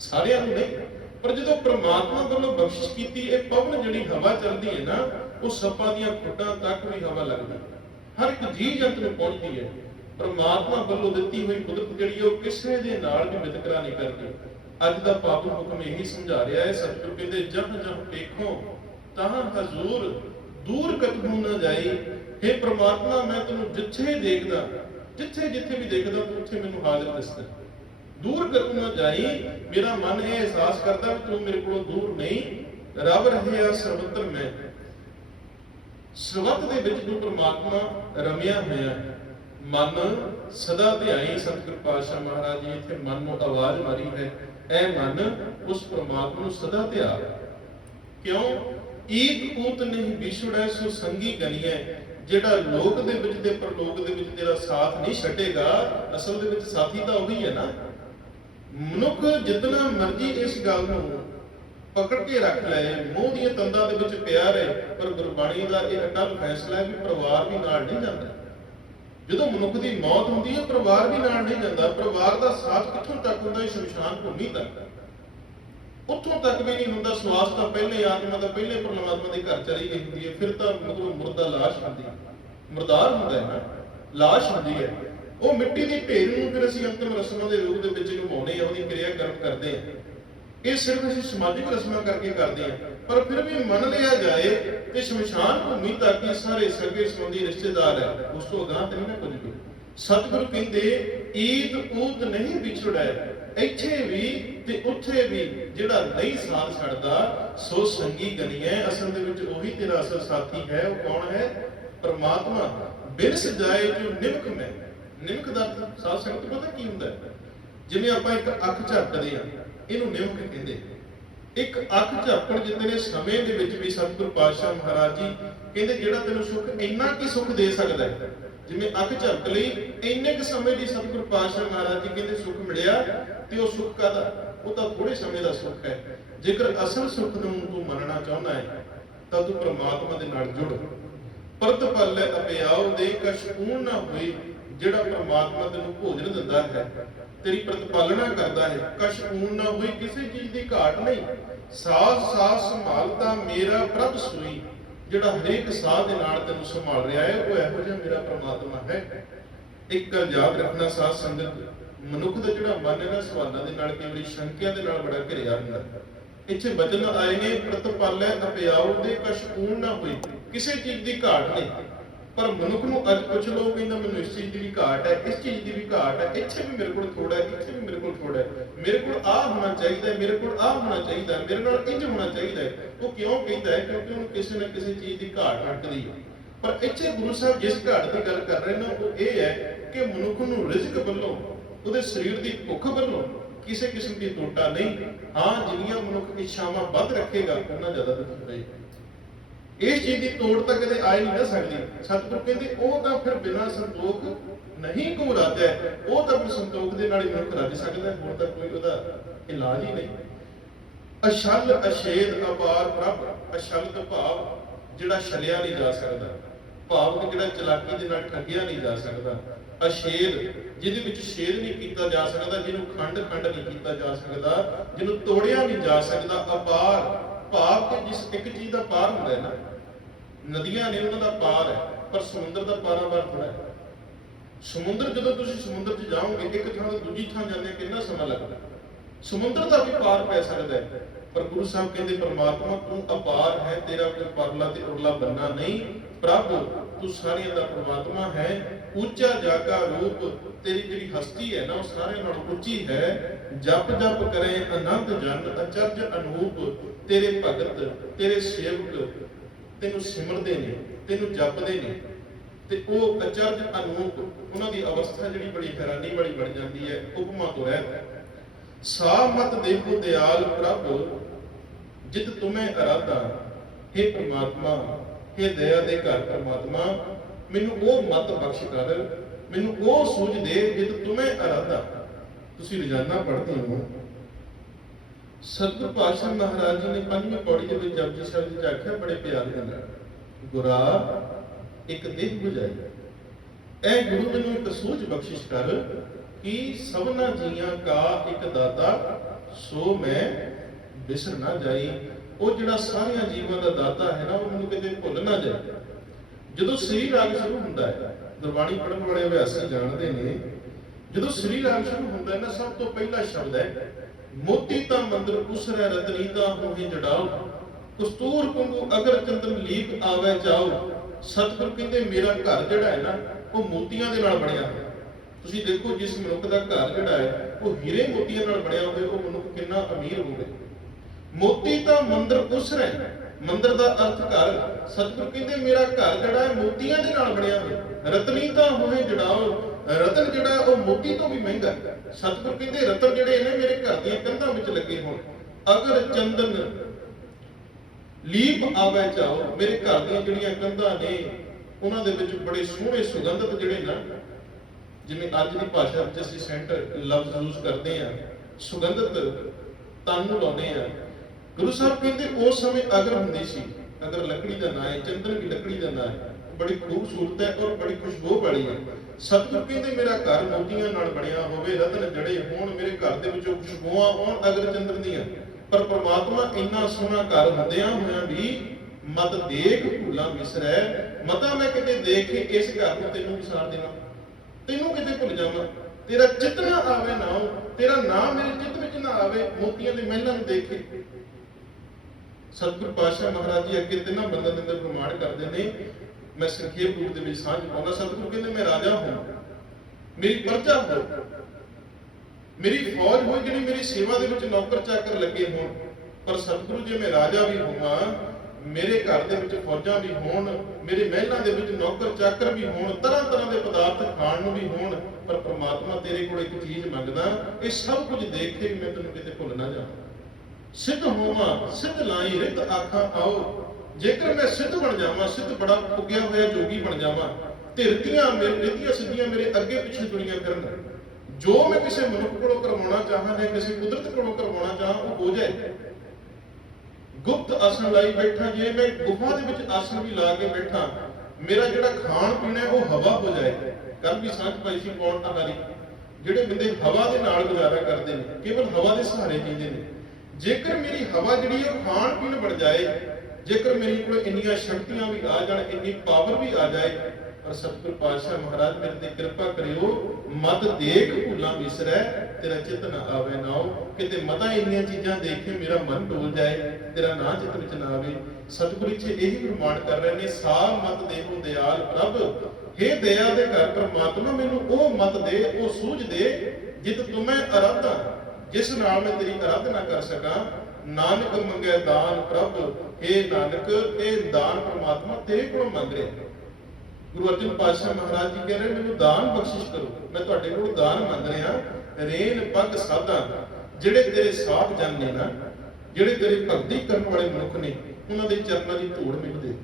ਸਾਰਿਆਂ ਨੂੰ ਨਹੀਂ, ਪਰ ਜਦੋਂ ਪ੍ਰਮਾਤਮਾ ਵੱਲੋਂ ਬਖਸ਼ਿਸ਼ ਕੀਤੀ, ਇਹ ਪਵਨ ਜਿਹੜੀ ਹਵਾ ਚੱਲਦੀ ਹੈ ਨਾ, ਉਹ ਸੱਪਾਂ ਦੀਆਂ ਖੁੱਡਾਂ ਤੱਕ ਵੀ ਹਵਾ ਲੱਗਦੀ। ਹਰ ਇੱਕ ਜੀ ਜੰਤ ਨੂੰ ਪਹੁੰਚਦੀ ਹੈ। ਪ੍ਰਮਾਤਮਾ ਵੱਲੋਂ ਦਿੱਤੀ ਹੋਈ ਕੁਦਰਤ ਜਿਹੜੀ ਉਹ ਕਿਸੇ ਦੇ ਨਾਲ ਵੀ ਵਿਤਕਰਾ ਨਹੀਂ ਕਰਦੀ। ਅੱਜ ਦਾ ਪਾਵਨ ਹੁਕਮ ਇਹੀ ਸਮਝਾ ਰਿਹਾ ਹੈ, ਸਤਿਗੁਰ ਕਹਿੰਦੇ, ਜਹ ਜਹ ਵੇਖੋ ਤਹਾਂ ਹਜ਼ੂਰ ਦੂਰ ਕਤਬੂ ਨਾ ਜਾਈ हे ਪ੍ਰਮਾਤਮਾ, ਮੈਂ ਤੈਨੂੰ ਜਿੱਥੇ ਦੇਖਦਾ ਜਿੱਥੇ ਜਿੱਥੇ ਵੀ ਦੇਖਦਾ ਤੂੰ ਉੱਥੇ ਮੈਨੂੰ ਹਾਜ਼ਰ ਦਿਸਦਾ। ਦੂਰ ਕਰੂ ਨਾ ਜਾਈ, ਮੇਰਾ ਮਨ ਇਹ ਅਹਿਸਾਸ ਕਰਦਾ ਵੀ ਤੂੰ ਮੇਰੇ ਕੋਲੋਂ ਦੂਰ ਨਹੀਂ, ਰੱਬ ਰਹਿਆ ਸਰਵਤਰ ਮੈਂ। ਸਰਵਤ ਦੇ ਵਿੱਚ ਜੋ ਪ੍ਰਮਾਤਮਾ ਰਮਿਆ ਹੋਇਆ, ਮਨ ਸਦਾ ਧਿਆਈ ਸਤਿਗੁਰ ਪਾਤਸ਼ਾਹ ਮਹਾਰਾਜ ਜੀ, ਇੱਥੇ ਮਨ ਨੂੰ ਆਵਾਜ਼ ਮਾਰੀ ਹੈ। ਐ ਮਨ ਉਸ ਪ੍ਰਮਾਤਮਾ ਨੂੰ ਸਦਾ ਧਿਆ। ਕਿਉਂ? ਈਕ ਊਤ ਨਹੀਂ ਵਿਛੜੈ, ਸੋ ਸੰਗੀ ਗਨੀਐ ਜਿਹੜਾ ਲੋਕ ਦੇ ਵਿੱਚ ਤੇ ਪਰਲੋਕ ਦੇ ਵਿੱਚ ਤੇਰਾ ਸਾਥ ਨਹੀਂ ਛੱਡੇਗਾ, ਅਸਲ ਦੇ ਵਿੱਚ ਸਾਥੀ ਤਾਂ ਉਹੀ ਹੈ ਨਾ। ਮਨੁੱਖ ਜਿਤਨਾ ਮਰਜ਼ੀ ਇਸ ਗੱਲ ਨੂੰ ਪਕੜ ਕੇ ਰੱਖ ਲਏ ਮੋਹ ਦੀਆਂ ਤੰਦਾਂ ਦੇ ਵਿੱਚ ਪਿਆ ਰਹੇ, ਪਰ ਗੁਰਬਾਣੀ ਦਾ ਇਹ ਅਟਲ ਫੈਸਲਾ ਹੈ ਵੀ ਪਰਿਵਾਰ ਵੀ ਨਾਲ ਨਹੀਂ ਜਾਂਦਾ। ਜਦੋਂ ਮਨੁੱਖ ਦੀ ਮੌਤ ਹੁੰਦੀ ਹੈ, ਪਰਿਵਾਰ ਵੀ ਨਾਲ ਨਹੀਂ ਜਾਂਦਾ। ਪਰਿਵਾਰ ਦਾ ਸਾਥ ਕਿੱਥੋਂ ਤੱਕ ਹੁੰਦਾ? ਹੈ ਸ਼ਮਸ਼ਾਨ ਭੂਮੀ ਤੱਕ। ਉੱਥੋਂ ਤੱਕ ਵੀ ਨਹੀਂ ਹੁੰਦਾ ਸਵਾਸ ਤਾਂ ਪਹਿਲੇ ਆਤਮਾ ਤਾਂ ਪਹਿਲੇ ਪਰਮਾਤਮਾ ਦੇ ਘਰ ਚਲੀ ਗਈ ਹੁੰਦੀ ਹੈ, ਫਿਰ ਤਾਂ ਮਗਰੋਂ ਮੁਰਦਾ ਲਾਸ਼ ਹੁੰਦੀ ਹੈ। ਮੁਰਦਾਰ ਹੁੰਦਾ ਹੈ ਨਾ ਹੁੰਦੀ ਹੈ। ਉਹ ਮਿੱਟੀ ਦੀ ਢੇਰ ਨੂੰ ਫਿਰ ਅਸੀਂ ਅੰਤਿਮ ਰਸਮਾਂ ਦੇ ਰੂਪ ਦੇ ਵਿੱਚ ਨਿਭਾਉਣੇ ਆ ਉਹਦੀ ਕਿਰਿਆ ਕਰਮ ਕਰਦੇ ਆ ਇਹ ਸਿਰਫ ਅਸੀਂ ਸਮਾਜਿਕ ਰਸਮਾਂ ਕਰਕੇ ਕਰਦੇ ਆ ਪਰ ਫਿਰ ਵੀ ਮੰਨ ਲਿਆ ਜਾਏ ਕਿ ਸ਼ਮਸ਼ਾਨ ਭੂਮੀ ਤੱਕ ਹੀ ਸਾਰੇ ਸਗੇ ਸੰਬੰਧੀ ਰਿਸ਼ਤੇਦਾਰ ਹੈ, ਉਸ ਤੋਂ ਅਗਾਂਹ ਤੇ ਨਹੀਂ ਨਾ ਕੁਝ ਵੀ ਸਤਿਗੁਰੂ ਕਹਿੰਦੇ, ਈਦ ਊਦ ਨਹੀਂ ਵਿਛੜਿਆ ਇੱਥੇ ਵੀ ਤੇ ਉੱਥੇ ਵੀ ਜਿਹੜਾ ਨਹੀਂ ਸਾਥ ਛੱਡਦਾ, ਸੋ ਸੰਗੀ ਗਨੀਏ ਅਸਲ ਦੇ ਵਿੱਚ ਉਹੀ ਤੇਰਾ ਅਸਲ ਸਾਥੀ ਹੈ। ਉਹ ਕੌਣ ਹੈ? ਪਰਮਾਤਮਾ। ਬਿਨ ਸਜਾਏ ਜੋ ਨਿਮਕ ਮੈਂ। ਨਿਮਕ ਦਾ ਸਾਧ ਸੰਗਤ ਪਤਾ ਕੀ ਹੁੰਦਾ ਜਿਵੇਂ ਆਪਾਂ ਇੱਕ ਅੱਖ ਝਪਕਦੇ ਆ ਇਹਨੂੰ ਨਿਮਕ ਕਹਿੰਦੇ ਇੱਕ ਅੱਖ ਝਪਕਣ ਜਿੰਦੇ ਨੇ ਸਮੇਂ ਦੇ ਵਿੱਚ ਵੀ ਸਤਿਗੁਰ ਪਾਤਸ਼ਾਹ ਮਹਾਰਾਜ ਜੀ ਕਹਿੰਦੇ, ਜਿਹੜਾ ਤੈਨੂੰ ਸੁੱਖ ਇੰਨਾ ਕੀ ਸੁੱਖ ਦੇ ਸਕਦਾ ਹੈ? ਜਿਵੇਂ ਅੱਖ ਝਪਕ ਲਈ, ਇੰਨੇ ਕੁ ਸਮੇਂ ਦੀ ਸਤਿਗੁਰ ਪਾਤਸ਼ਾਹ ਮਹਾਰਾਜ ਜੀ ਕਹਿੰਦੇ ਸੁੱਖ ਮਿਲਿਆ ਤੇ ਉਹ ਸੁੱਖ ਕਾਦਾ ਉਹ ਤਾਂ ਥੋੜੇ ਸਮੇਂ ਦਾ ਸੁੱਖ ਹੈ। ਜੇਕਰ ਅਸਲ ਸੁੱਖ ਨੂੰ ਤੂੰ ਮੰਨਣਾ ਚਾਹੁੰਦਾ ਹੈ, ਤਾਂ ਤੂੰ ਪ੍ਰਮਾਤਮਾ ਦੇ ਨਾਲ ਜੁੜ। ਪਰਤ ਪੱਲੇ ਅਪਿਆਉ ਦੇ ਕਸ਼ੂਨ ਨਾ ਹੋਈ ਜਿਹੜਾ ਪ੍ਰਮਾਤਮਾ ਤੈਨੂੰ ਭੋਜਨ ਦਿੰਦਾ ਹੈ। ਤੇਰੀ ਪ੍ਰਤਪਾਲਣਾ ਕਰਦਾ ਹੈ ਕਸ਼ੂਨ ਨਾ ਹੋਈ ਕਿਸੇ ਚੀਜ਼ ਦੀ ਘਾਟ ਨਹੀਂ। ਸਾਥ ਸਾਥ ਸੰਭਾਲਦਾ ਮੇਰਾ ਪ੍ਰਭ ਸੋਈ। ਜਿਹੜਾ ਹਰੇਕ ਸਾਹ ਦੇ ਨਾਲ ਤੈਨੂੰ ਸੰਭਾਲ ਰਿਹਾ ਹੈ, ਉਹ ਇਹੋ ਜਿਹਾ ਮੇਰਾ ਪ੍ਰਮਾਤਮਾ ਹੈ। ਇੱਕ ਗੱਲ ਯਾਦ ਰੱਖਣਾ ਸਾਧ ਸੰਗਤ, ਮਨੁੱਖ ਦਾ ਜਿਹੜਾ ਮਨ ਹੈ ਨਾ, ਸਵਾਲਾਂ ਦੇ ਨਾਲ, ਕਈ ਵਾਰੀ ਸ਼ੰਕਿਆਂ ਦੇ ਨਾਲ ਬੜਾ ਘਿਰਿਆ ਹੁੰਦਾ। ਇੱਥੇ ਬਚਨ ਆਏ ਨੇ, ਪ੍ਰਤਪਾਲੈ ਅਪਿਆਉ ਦੇ ਕਸ਼ੂਨ ਨਾ ਹੋਈ ਕਿਸੇ ਚੀਜ਼ ਦੀ ਘਾਟ ਨਹੀਂ। ਪਰ ਮਨੁੱਖ ਨੂੰ ਅੱਜ ਪੁੱਛ ਲਓ ਕਹਿੰਦਾ ਮੈਨੂੰ ਇਸ ਚੀਜ਼ ਦੀ ਵੀ ਘਾਟ ਹੈ, ਇਸ ਚੀਜ਼ ਦੀ ਵੀ ਘਾਟ ਹੈ, ਇੱਥੇ ਵੀ ਮੇਰੇ ਕੋਲ ਥੋੜਾ ਹੈ, ਇੱਥੇ ਵੀ ਮੇਰੇ ਕੋਲ ਥੋੜਾ ਹੈ। ਮੇਰੇ ਕੋਲ ਆਹ ਹੋਣਾ ਚਾਹੀਦਾ ਹੈ, ਮੇਰੇ ਕੋਲ ਆਹ ਹੋਣਾ ਚਾਹੀਦਾ ਹੈ, ਮੇਰੇ ਨਾਲ ਇੰਜ ਹੋਣਾ ਚਾਹੀਦਾ ਹੈ। ਉਹ ਕਿਉਂ ਕਹਿੰਦਾ ਹੈ? ਕਿਉਂਕਿ ਉਹਨੂੰ ਕਿਸੇ ਨਾ ਕਿਸੇ ਚੀਜ਼ ਦੀ ਘਾਟ ਅਟਕਦੀ ਹੈ। ਪਰ ਇੱਥੇ ਗੁਰੂ ਸਾਹਿਬ ਜਿਸ ਘਾਟ ਦੀ ਗੱਲ ਕਰ ਰਹੇ ਨੇ, ਉਹ ਇਹ ਹੈ ਕਿ ਮਨੁੱਖ ਨੂੰ ਰਿਜ਼ਕ ਵੱਲੋਂ, ਉਹਦੇ ਸਰੀਰ ਦੀ ਭੁੱਖ ਵੱਲੋਂ ਕਿਸੇ ਕਿਸਮ ਦੀ ਟੋਟਾ ਨਹੀਂ। ਹਾਂ, ਜਿੰਨੀਆਂ ਮਨੁੱਖ ਇੱਛਾਵਾਂ ਵੱਧ ਰੱਖੇਗਾ, ਉਹਨਾਂ ਜ਼ਿਆਦਾ ਦੁੱਖ ਹੋਏਗਾ ਇਸ ਚੀਜ਼ ਦੀ ਤੋੜ ਤਾਂ ਕਦੇ ਆ ਹੀ ਨਹੀਂ ਨਾ ਸਕਦੀ ਸਤਿਗੁਰ ਕਹਿੰਦੇ, ਉਹ ਤਾਂ ਫਿਰ ਬਿਨਾਂ ਸੰਤੋਖ ਨਹੀਂ ਕੋ ਉਹ ਤਾਂ ਫਿਰ ਸੰਤੋਖ ਦੇ ਨਾਲ ਹੀ ਮਨੁੱਖ ਰੱਜ ਸਕਦਾ ਹੋਰ ਤਾਂ ਕੋਈ ਉਹਦਾ ਇਲਾਜ ਹੀ ਨਹੀਂ। ਅਸ਼ਲ ਅਸ਼ੇਦ ਅਪਾਰ ਪ੍ਰਭ, ਅਸ਼ਲ ਤੋਂ ਭਾਵ ਜਿਹੜਾ ਛਲਿਆ ਨਹੀਂ ਜਾ ਸਕਦਾ। ਭਾਵ ਕਿ ਜਿਹੜਾ ਚਲਾਕੀ ਦੇ ਨਾਲ ਠੱਗਿਆ ਨਹੀਂ ਜਾ ਸਕਦਾ। ਅਸ਼ੇਦ, ਜਿਹਦੇ ਵਿੱਚ ਛੇਦ ਨਹੀਂ ਕੀਤਾ ਜਾ ਸਕਦਾ, ਜਿਹਨੂੰ ਖੰਡ ਖੰਡ ਨਹੀਂ ਕੀਤਾ ਜਾ ਸਕਦਾ, ਜਿਹਨੂੰ ਤੋੜਿਆ ਨਹੀਂ ਜਾ ਸਕਦਾ, ਅਪਾਰ। ਭਾਵ ਕਿ ਜਿਸ ਇੱਕ ਚੀਜ਼ ਦਾ ਪਾਰ ਹੁੰਦਾ ਹੈ ਨਾ, ਨਦੀਆਂ ਨੇ ਉਹਨਾਂ ਦਾ ਪਾਰ ਹੈ, ਪਰ ਸਮੁੰਦਰ ਦਾ ਪਾਰਾਵਾਰ ਥੋੜਾ ਹੈ। ਸਮੁੰਦਰ ਜਦੋਂ ਤੁਸੀਂ ਸਮੁੰਦਰ 'ਚ ਜਾਓਗੇ, ਇੱਕ ਥਾਂ ਤੋਂ ਦੂਜੀ ਥਾਂ ਜਾਂਦੇ ਕਿੰਨਾ ਸਮਾਂ ਲੱਗਦਾ? ਸਮੁੰਦਰ ਦਾ ਵੀ ਪਾਰ ਪੈ ਸਕਦਾ ਹੈ, ਪਰ ਗੁਰੂ ਸਾਹਿਬ ਕਹਿੰਦੇ, ਪਰਮਾਤਮਾ, ਤੂੰ ਅਪਾਰ ਹੈ, ਤੇਰਾ ਕੋਈ ਪਰਲਾ ਤੇ ਉਰਲਾ ਬੰਨਾ ਨਹੀਂ। ਪ੍ਰਭ, ਤੂੰ ਸਾਰਿਆਂ ਦਾ ਪਰਮਾਤਮਾ ਹੈ, ਉੱਚਾ ਜਾਗਾ ਰੂਪ, ਤੇਰੀ ਜਿਹੜੀ ਹਸਤੀ ਹੈ ਨਾ, ਉਹ ਸਾਰਿਆਂ ਨਾਲੋਂ ਉੱਚੀ ਹੈ। ਜਪ ਜਪ ਕਰੇ ਅਨੰਦ ਜਨ ਅਚਰਜ ਅਨੂਪ ਤੇਰੇ ਭਗਤ, ਤੇਰੇ ਸੇਵਕ ਤੈਨੂੰ ਸਿਮਰਦੇ ਨੇ, ਤੈਨੂੰ ਜਪਦੇ ਨੇ। ਤੇ ਉਹ ਅਚਰਜ ਅਨੂਪ, ਉਹਨਾਂ ਦੀ ਅਵਸਥਾ ਜਿਹੜੀ ਬੜੀ ਹੈਰਾਨੀ ਵਾਲੀ ਬਣ ਜਾਂਦੀ ਹੈ, ਉਪਮਾ ਤੋਂ ਰਹਿਤ ਸਾ ਮਤ ਦੇਖੋ ਦਿਆਲ ਪ੍ਰਭ, ਜਿਤ ਤੁਮੇ ਅਰਾਧਾ। हे ਪ੍ਰਮਾਤਮਾ हे ਦਇਆ ਦੇ ਘਰ ਪ੍ਰਮਾਤਮਾ, ਮੈਨੂੰ ਉਹ ਮਤ ਬਖਸ਼ ਕਰ, ਮੈਨੂੰ ਉਹ ਸੂਝ ਦੇ ਜਿਤ ਤੁਮੇ ਅਰਾਧਾ। ਤੁਸੀਂ ਰੋਜ਼ਾਨਾ ਪੜ੍ਹਦੇ ਹੋ। ਸਤਿਗੁਰ ਪਾਤਸ਼ਾਹ ਮਹਾਰਾਜ ਜੀ ਨੇ ਪੰਜਵੀਂ ਪੌੜੀ ਦੇ ਵਿੱਚ ਜਪਜੀ ਸਾਹਿਬ ਵਿੱਚ ਆਖਿਆ, ਬੜੇ ਪਿਆਰ ਨਾਲ, ਗੁਰਾ, ਇੱਕ ਦੇਹ 부ਜਾਈ ਐ ਗੁਰੂ ਮੈਨੂੰ ਇੱਕ ਸੂਝ ਬਖਸ਼ਿਸ਼ ਕਰ ਕਿ ਸਭਨਾ ਜੀਆਂ ਕਾ ਇੱਕ ਦਾਤਾ, ਸੋ ਮੈਂ ਬਿਸਰ ਨਾ ਜਾਈ। ਉਹ ਜਿਹੜਾ ਸਾਰਿਆਂ ਜੀਵਾਂ ਦਾ ਦਾਤਾ ਹੈ ਨਾ, ਉਹ ਮੈਨੂੰ ਕਿਤੇ ਭੁੱਲ ਨਾ ਜਾਏ। ਜਦੋਂ ਸ੍ਰੀ ਰਾਗ ਸ਼ੁਰੂ ਹੁੰਦਾ ਹੈ, ਗੁਰਬਾਣੀ ਪੜ੍ਹਨ ਵਾਲੇ ਅਭਿਆਸੀ ਜਾਣਦੇ ਨੇ, ਜਦੋਂ ਸ੍ਰੀ ਰਾਗ ਸ਼ੁਰੂ ਹੁੰਦਾ ਹੈ ਨਾ, ਸਭ ਤੋਂ ਪਹਿਲਾ ਸ਼ਬਦ ਹੈ ਮੋਤੀ ਤਾਂ ਮੰਦਰ ਉਸਰੈ ਰਤਨੀ ਤਾਂ ਹੋਹੀ ਜੜਾਓ। ਕਸਤੂਰ ਕੁੰਗੂ ਅਗਰ ਚੰਦਨ ਲੀਪ ਆਵੇ ਜਾਓ, ਸਤਿਗੁਰ ਕਹਿੰਦੇ ਮੇਰਾ ਘਰ ਜਿਹੜਾ ਹੈ ਨਾ, ਉਹ ਮੋਤੀਆਂ ਦੇ ਨਾਲ ਬਣਿਆ ਹੋਇਆ। ਤੁਸੀਂ ਦੇਖੋ ਜਿਸ ਮਨੁੱਖ ਦਾ ਘਰ ਜਿਹੜਾ ਹੈ, ਉਹ ਹੀਰੇ ਮੋਤੀਆਂ ਨਾਲ ਬਣਿਆ ਹੋਵੇ, ਉਹ ਮਨੁੱਖ ਕਿੰਨਾ ਅਮੀਰ ਹੋਵੇ। ਮੋਤੀ ਤਾਂ ਮੰਦਰ ਉਸਰੈ ਮੰਦਰ ਦਾ ਅਰਥ ਘਰ। ਸਤਿਗੁਰ ਕਹਿੰਦੇ ਮੇਰਾ ਘਰ ਜਿਹੜਾ ਹੈ, ਮੋਤੀਆਂ ਦੇ ਨਾਲ ਬਣਿਆ ਹੋਇਆ। ਰਤਨੀ ਤਾਂ ਹੋਵੇ ਜੜਾਓ। ਰਤਨ ਜਿਹੜਾ ਉਹ ਮੋਤੀ ਤੋਂ ਵੀ ਮਹਿੰਗਾ ਹੈ। ਸਤਿਗੁਰ ਕਹਿੰਦੇ, ਰਤਨ ਜਿਹੜੇ ਨੇ ਮੇਰੇ ਘਰ ਦੀਆਂ ਕੰਧਾਂ ਵਿੱਚ ਲੱਗੇ ਹੋਣ। ਅਗਰ ਚੰਦਨ ਲੀਪ ਆਵੇ ਚਾਓ ਮੇਰੇ ਘਰ ਦੀਆਂ ਜਿਹੜੀਆਂ ਕੰਧਾਂ ਨੇ, ਉਹਨਾਂ ਦੇ ਵਿੱਚ ਬੜੇ ਸੋਹਣੇ ਸੁਗੰਧਤ ਜਿਹੜੇ ਨਾ, ਜਿਵੇਂ ਅੱਜ ਦੀ ਭਾਸ਼ਾ ਵਿੱਚ ਅਸੀਂ ਸੈਂਟਰ ਲਫ਼ਜ਼ ਯੂਜ਼ ਕਰਦੇ ਆ ਸੁਗੰਧਤ ਤਨ ਨੂੰ ਲਾਉਂਦੇ ਆ ਗੁਰੂ ਸਾਹਿਬ ਕਹਿੰਦੇ, ਉਸ ਸਮੇਂ ਅਗਰ ਹੁੰਦੀ ਸੀ, ਅਗਰ ਲੱਕੜੀ ਦਾ ਨਾਂ ਹੈ, ਚੰਦਨ ਵੀ ਲੱਕੜੀ ਦਾ ਨਾਂ ਹੈ, ਬੜੀ ਖੂਬਸੂਰਤ ਹੈ ਔਰ ਬੜੀ ਖੁਸ਼ਬੂ ਵਾਲੀ ਹੈ। ਸਤਿਗੁਰ ਕਹਿੰਦੇ ਮੇਰਾ ਘਰ ਮੋਤੀਆਂ ਨਾਲ ਬਣਿਆ ਹੋਵੇ, ਰਤਨ ਜੜੇ ਹੋਣ ਮੇਰੇ ਘਰ ਦੇ ਵਿੱਚੋਂ ਖੁਸ਼ਬੂਆਂ ਆਉਣ, ਅਗਰ ਚੰਦਨ ਦੀਆਂ। ਪਰ ਪ੍ਰਮਾਤਮਾ ਇੰਨਾ ਸੋਹਣਾ ਘਰ ਹੁੰਦਿਆਂ ਹੋਇਆਂ ਵੀ ਮਤ ਦੇਖ ਭੁੱਲਾਂ ਵਿਸਰੈ। ਮਤਾ ਮੈਂ ਕਿਤੇ ਦੇਖ ਕੇ ਇਸ ਘਰ ਨੂੰ ਤੈਨੂੰ ਵਿਸਾਰ ਦੇਵਾਂ। ਤੈਨੂੰ ਕਿਤੇ ਭੁੱਲ ਜਾਵਾਂ। ਤੇਰਾ ਚਿੱਤ ਨਾ ਆਵੇ ਨਾ ਤੇਰਾ ਨਾਮ ਮੇਰੇ ਚਿੱਤ ਵਿੱਚ ਨਾ ਆਵੇ, ਮੋਤੀਆਂ ਦੇ ਮਹਿਲਾਂ ਨੂੰ ਦੇਖੇ ਸਤਿਗੁਰ ਪਾਤਸ਼ਾਹ ਮਹਾਰਾਜ ਜੀ ਅੱਗੇ ਤਿੰਨਾਂ ਬੰਦਾਂ ਦੇ ਅੰਦਰ ਪ੍ਰਮਾਣ ਕਰਦੇ ਨੇ। ਮੈਂ ਸੰਖੇਪ ਰੂਪ ਦੇ ਵਿੱਚ ਸਾਂਝ ਪਾਉਣਾ ਸਤਿਗੁਰ ਕਹਿੰਦੇ ਮੈਂ ਰਾਜਾ ਹਾਂ। ਮੇਰੀ ਪ੍ਰਜਾ ਹੋ। ਮੇਰੀ ਫੌਜ ਹੋਈ ਜਿਹੜੀ ਮੇਰੀ ਸੇਵਾ ਦੇ ਵਿੱਚ ਨੌਕਰ ਚਾਕਰ ਲੱਗੇ ਹੋਣ। ਪਰ ਸਤਿਗੁਰੂ, ਜੇ ਮੈਂ ਰਾਜਾ ਵੀ ਹੋਵਾਂ, ਮੇਰੇ ਘਰ ਦੇ ਵਿੱਚ ਫੌਜਾਂ ਵੀ ਹੋਣ, ਮੇਰੇ ਮਹਿਲਾਂ ਦੇ ਵਿੱਚ ਨੌਕਰ ਚਾਕਰ ਵੀ ਹੋਣ ਤਰ੍ਹਾਂ ਤਰ੍ਹਾਂ ਦੇ ਪਦਾਰਥ ਖਾਣ ਨੂੰ ਵੀ ਹੋਣ, ਪਰ ਪ੍ਰਮਾਤਮਾ ਤੇਰੇ ਕੋਲ ਇੱਕ ਚੀਜ਼ ਮੰਗਦਾ, ਇਹ ਸਭ ਕੁਝ ਦੇਖ ਕੇ ਵੀ ਮੈਂ ਤੈਨੂੰ ਕਿਤੇ ਭੁੱਲ ਨਾ ਜਾਵਾਂ। ਸਿੱਧ ਹੋਵਾਂ, ਸਿੱਧ ਲਾਈ ਰਿਤ ਆਖਾਂ, ਆਓ। ਜੇਕਰ ਮੈਂ ਸਿੱਧ ਬਣ ਜਾਵਾਂ, ਸਿੱਧ ਬੜਾ ਪੁੱਗਿਆ ਹੋਇਆ ਜੋਗੀ ਬਣ ਜਾਵਾਂ, ਧਿਰਤੀਆਂ ਮੇਰੇ ਰਿਤੀਆਂ ਸਿੱਧੀਆਂ ਮੇਰੇ ਅੱਗੇ ਪਿੱਛੇ ਦੁਨੀਆ ਕਰਨ, ਜੋ ਮੈਂ ਕਿਸੇ ਮਨੁੱਖ ਕੋਲੋਂ ਕਰਵਾਉਣਾ ਚਾਹਾਂ ਜਾਂ ਕਿਸੇ ਕੁਦਰਤ ਕੋਲੋਂ ਕਰਵਾਉਣਾ ਚਾਹਾਂ, ਉਹ ਹੋ ਜਾਏ। ਗੁਪਤ ਆਸਣ ਲਾਈ ਬੈਠਾ, ਜੇ ਮੈਂ ਗੁਫਾ ਦੇ ਵਿੱਚ ਆਸਣ ਵੀ ਲਾ ਕੇ ਬੈਠਾ, ਮੇਰਾ ਜਿਹੜਾ ਖਾਣ ਪੀਣਾ ਹੈ, ਉਹ ਹਵਾ ਹੋ ਜਾਏ। ਕੱਲ ਵੀ ਸਾਂਝ ਪਾਈ ਸੀ ਪੌਣ ਅਗਾਰੀ ਜਿਹੜੇ ਬੰਦੇ ਹਵਾ ਦੇ ਨਾਲ ਗੁਜ਼ਾਰਾ ਕਰਦੇ ਨੇ, ਕੇਵਲ ਹਵਾ ਦੇ ਸਹਾਰੇ ਜੀਂਦੇ ਨੇ। ਜੇਕਰ ਮੇਰੀ ਹਵਾ ਜਿਹੜੀ ਹੈ, ਉਹ ਖਾਣ ਪੀਣ ਬਣ ਜਾਏ ਜੇਕਰ ਮੇਰੇ ਕੋਲ ਇੰਨੀਆਂ ਸ਼ਕਤੀਆਂ ਵੀ ਆ ਜਾਣ, ਇੰਨੀ ਪਾਵਰ ਵੀ ਆ ਜਾਏ, ਪਰ ਸਤਿਗੁਰ ਪਾਤਸ਼ਾਹ ਮਹਾਰਾਜ ਮੇਰੇ ਤੇ ਕਿਰਪਾ ਕਰਿਓ ਮਤ ਦੇਖ ਭੁੱਲਾਂ ਵਿਸਰੈ, ਤੇਰਾ ਚਿੱਤ ਨਾ ਆਵੇ ਨਾਉ ਕਿਤੇ ਮਤਾਂ ਇੰਨੀਆਂ ਚੀਜ਼ਾਂ ਦੇਖ ਕੇ ਮੇਰਾ ਮਨ ਡੋਲ ਜਾਏ, ਤੇਰਾ ਨਾਂ ਚਿੱਤ ਵਿੱਚ ਨਾ ਆਵੇ। ਸਤਿਗੁਰੂ ਜੀ ਇਹੀ ਪ੍ਰਮਾਣ ਕਰ ਰਹੇ ਨੇ ਸਾਰ ਮਤ ਦੇਹੋ ਦਿਆਲ ਪ੍ਰਭ हे ਦਇਆ ਦੇ ਘਰ ਪ੍ਰਮਾਤਮਾ, ਮੈਨੂੰ ਉਹ ਮਤ ਦੇ, ਉਹ ਸੂਝ ਦੇ, ਜਿਤ ਤੁਮੈ ਅਰਾਧਾ, ਜਿਸ ਨਾਲ ਮੈਂ ਤੇਰੀ ਅਰਾਧਨਾ ਕਰ ਸਕਾਂ। ਨਾਨਕ ਮੰਗੈ ਦਾਨ ਪ੍ਰਭ हे ਨਾਨਕ, ਇਹ ਦਾਨ ਪ੍ਰਮਾਤਮਾ ਤੇਰੇ ਕੋਲੋਂ ਮੰਗ ਰਿਹਾ ਗੁਰੂ ਅਰਜਨ ਪਾਤਸ਼ਾਹ ਮਹਾਰਾਜ ਜੀ ਕਹਿ ਮੈਨੂੰ ਦਾਨ ਬਖਸ਼ਿਸ਼ ਕਰੋ। ਮੈਂ ਤੁਹਾਡੇ ਕੋਲੋਂ ਦਾਨ ਮੰਗ ਰਿਹਾ, ਰੇਨ ਪੱਗ ਸਾਧਾ। ਜਿਹੜੇ ਤੇਰੇ ਸਾਧ ਜਨ ਨੇ ਨਾ ਜਿਹੜੇ ਤੇਰੀ ਭਗਤੀ ਕਰਨ ਵਾਲੇ ਮਨੁੱਖ ਨੇ, ਉਹਨਾਂ ਦੇ ਚਰਨਾਂ ਦੀ ਧੂੜ ਮੈਨੂੰ ਦੇ।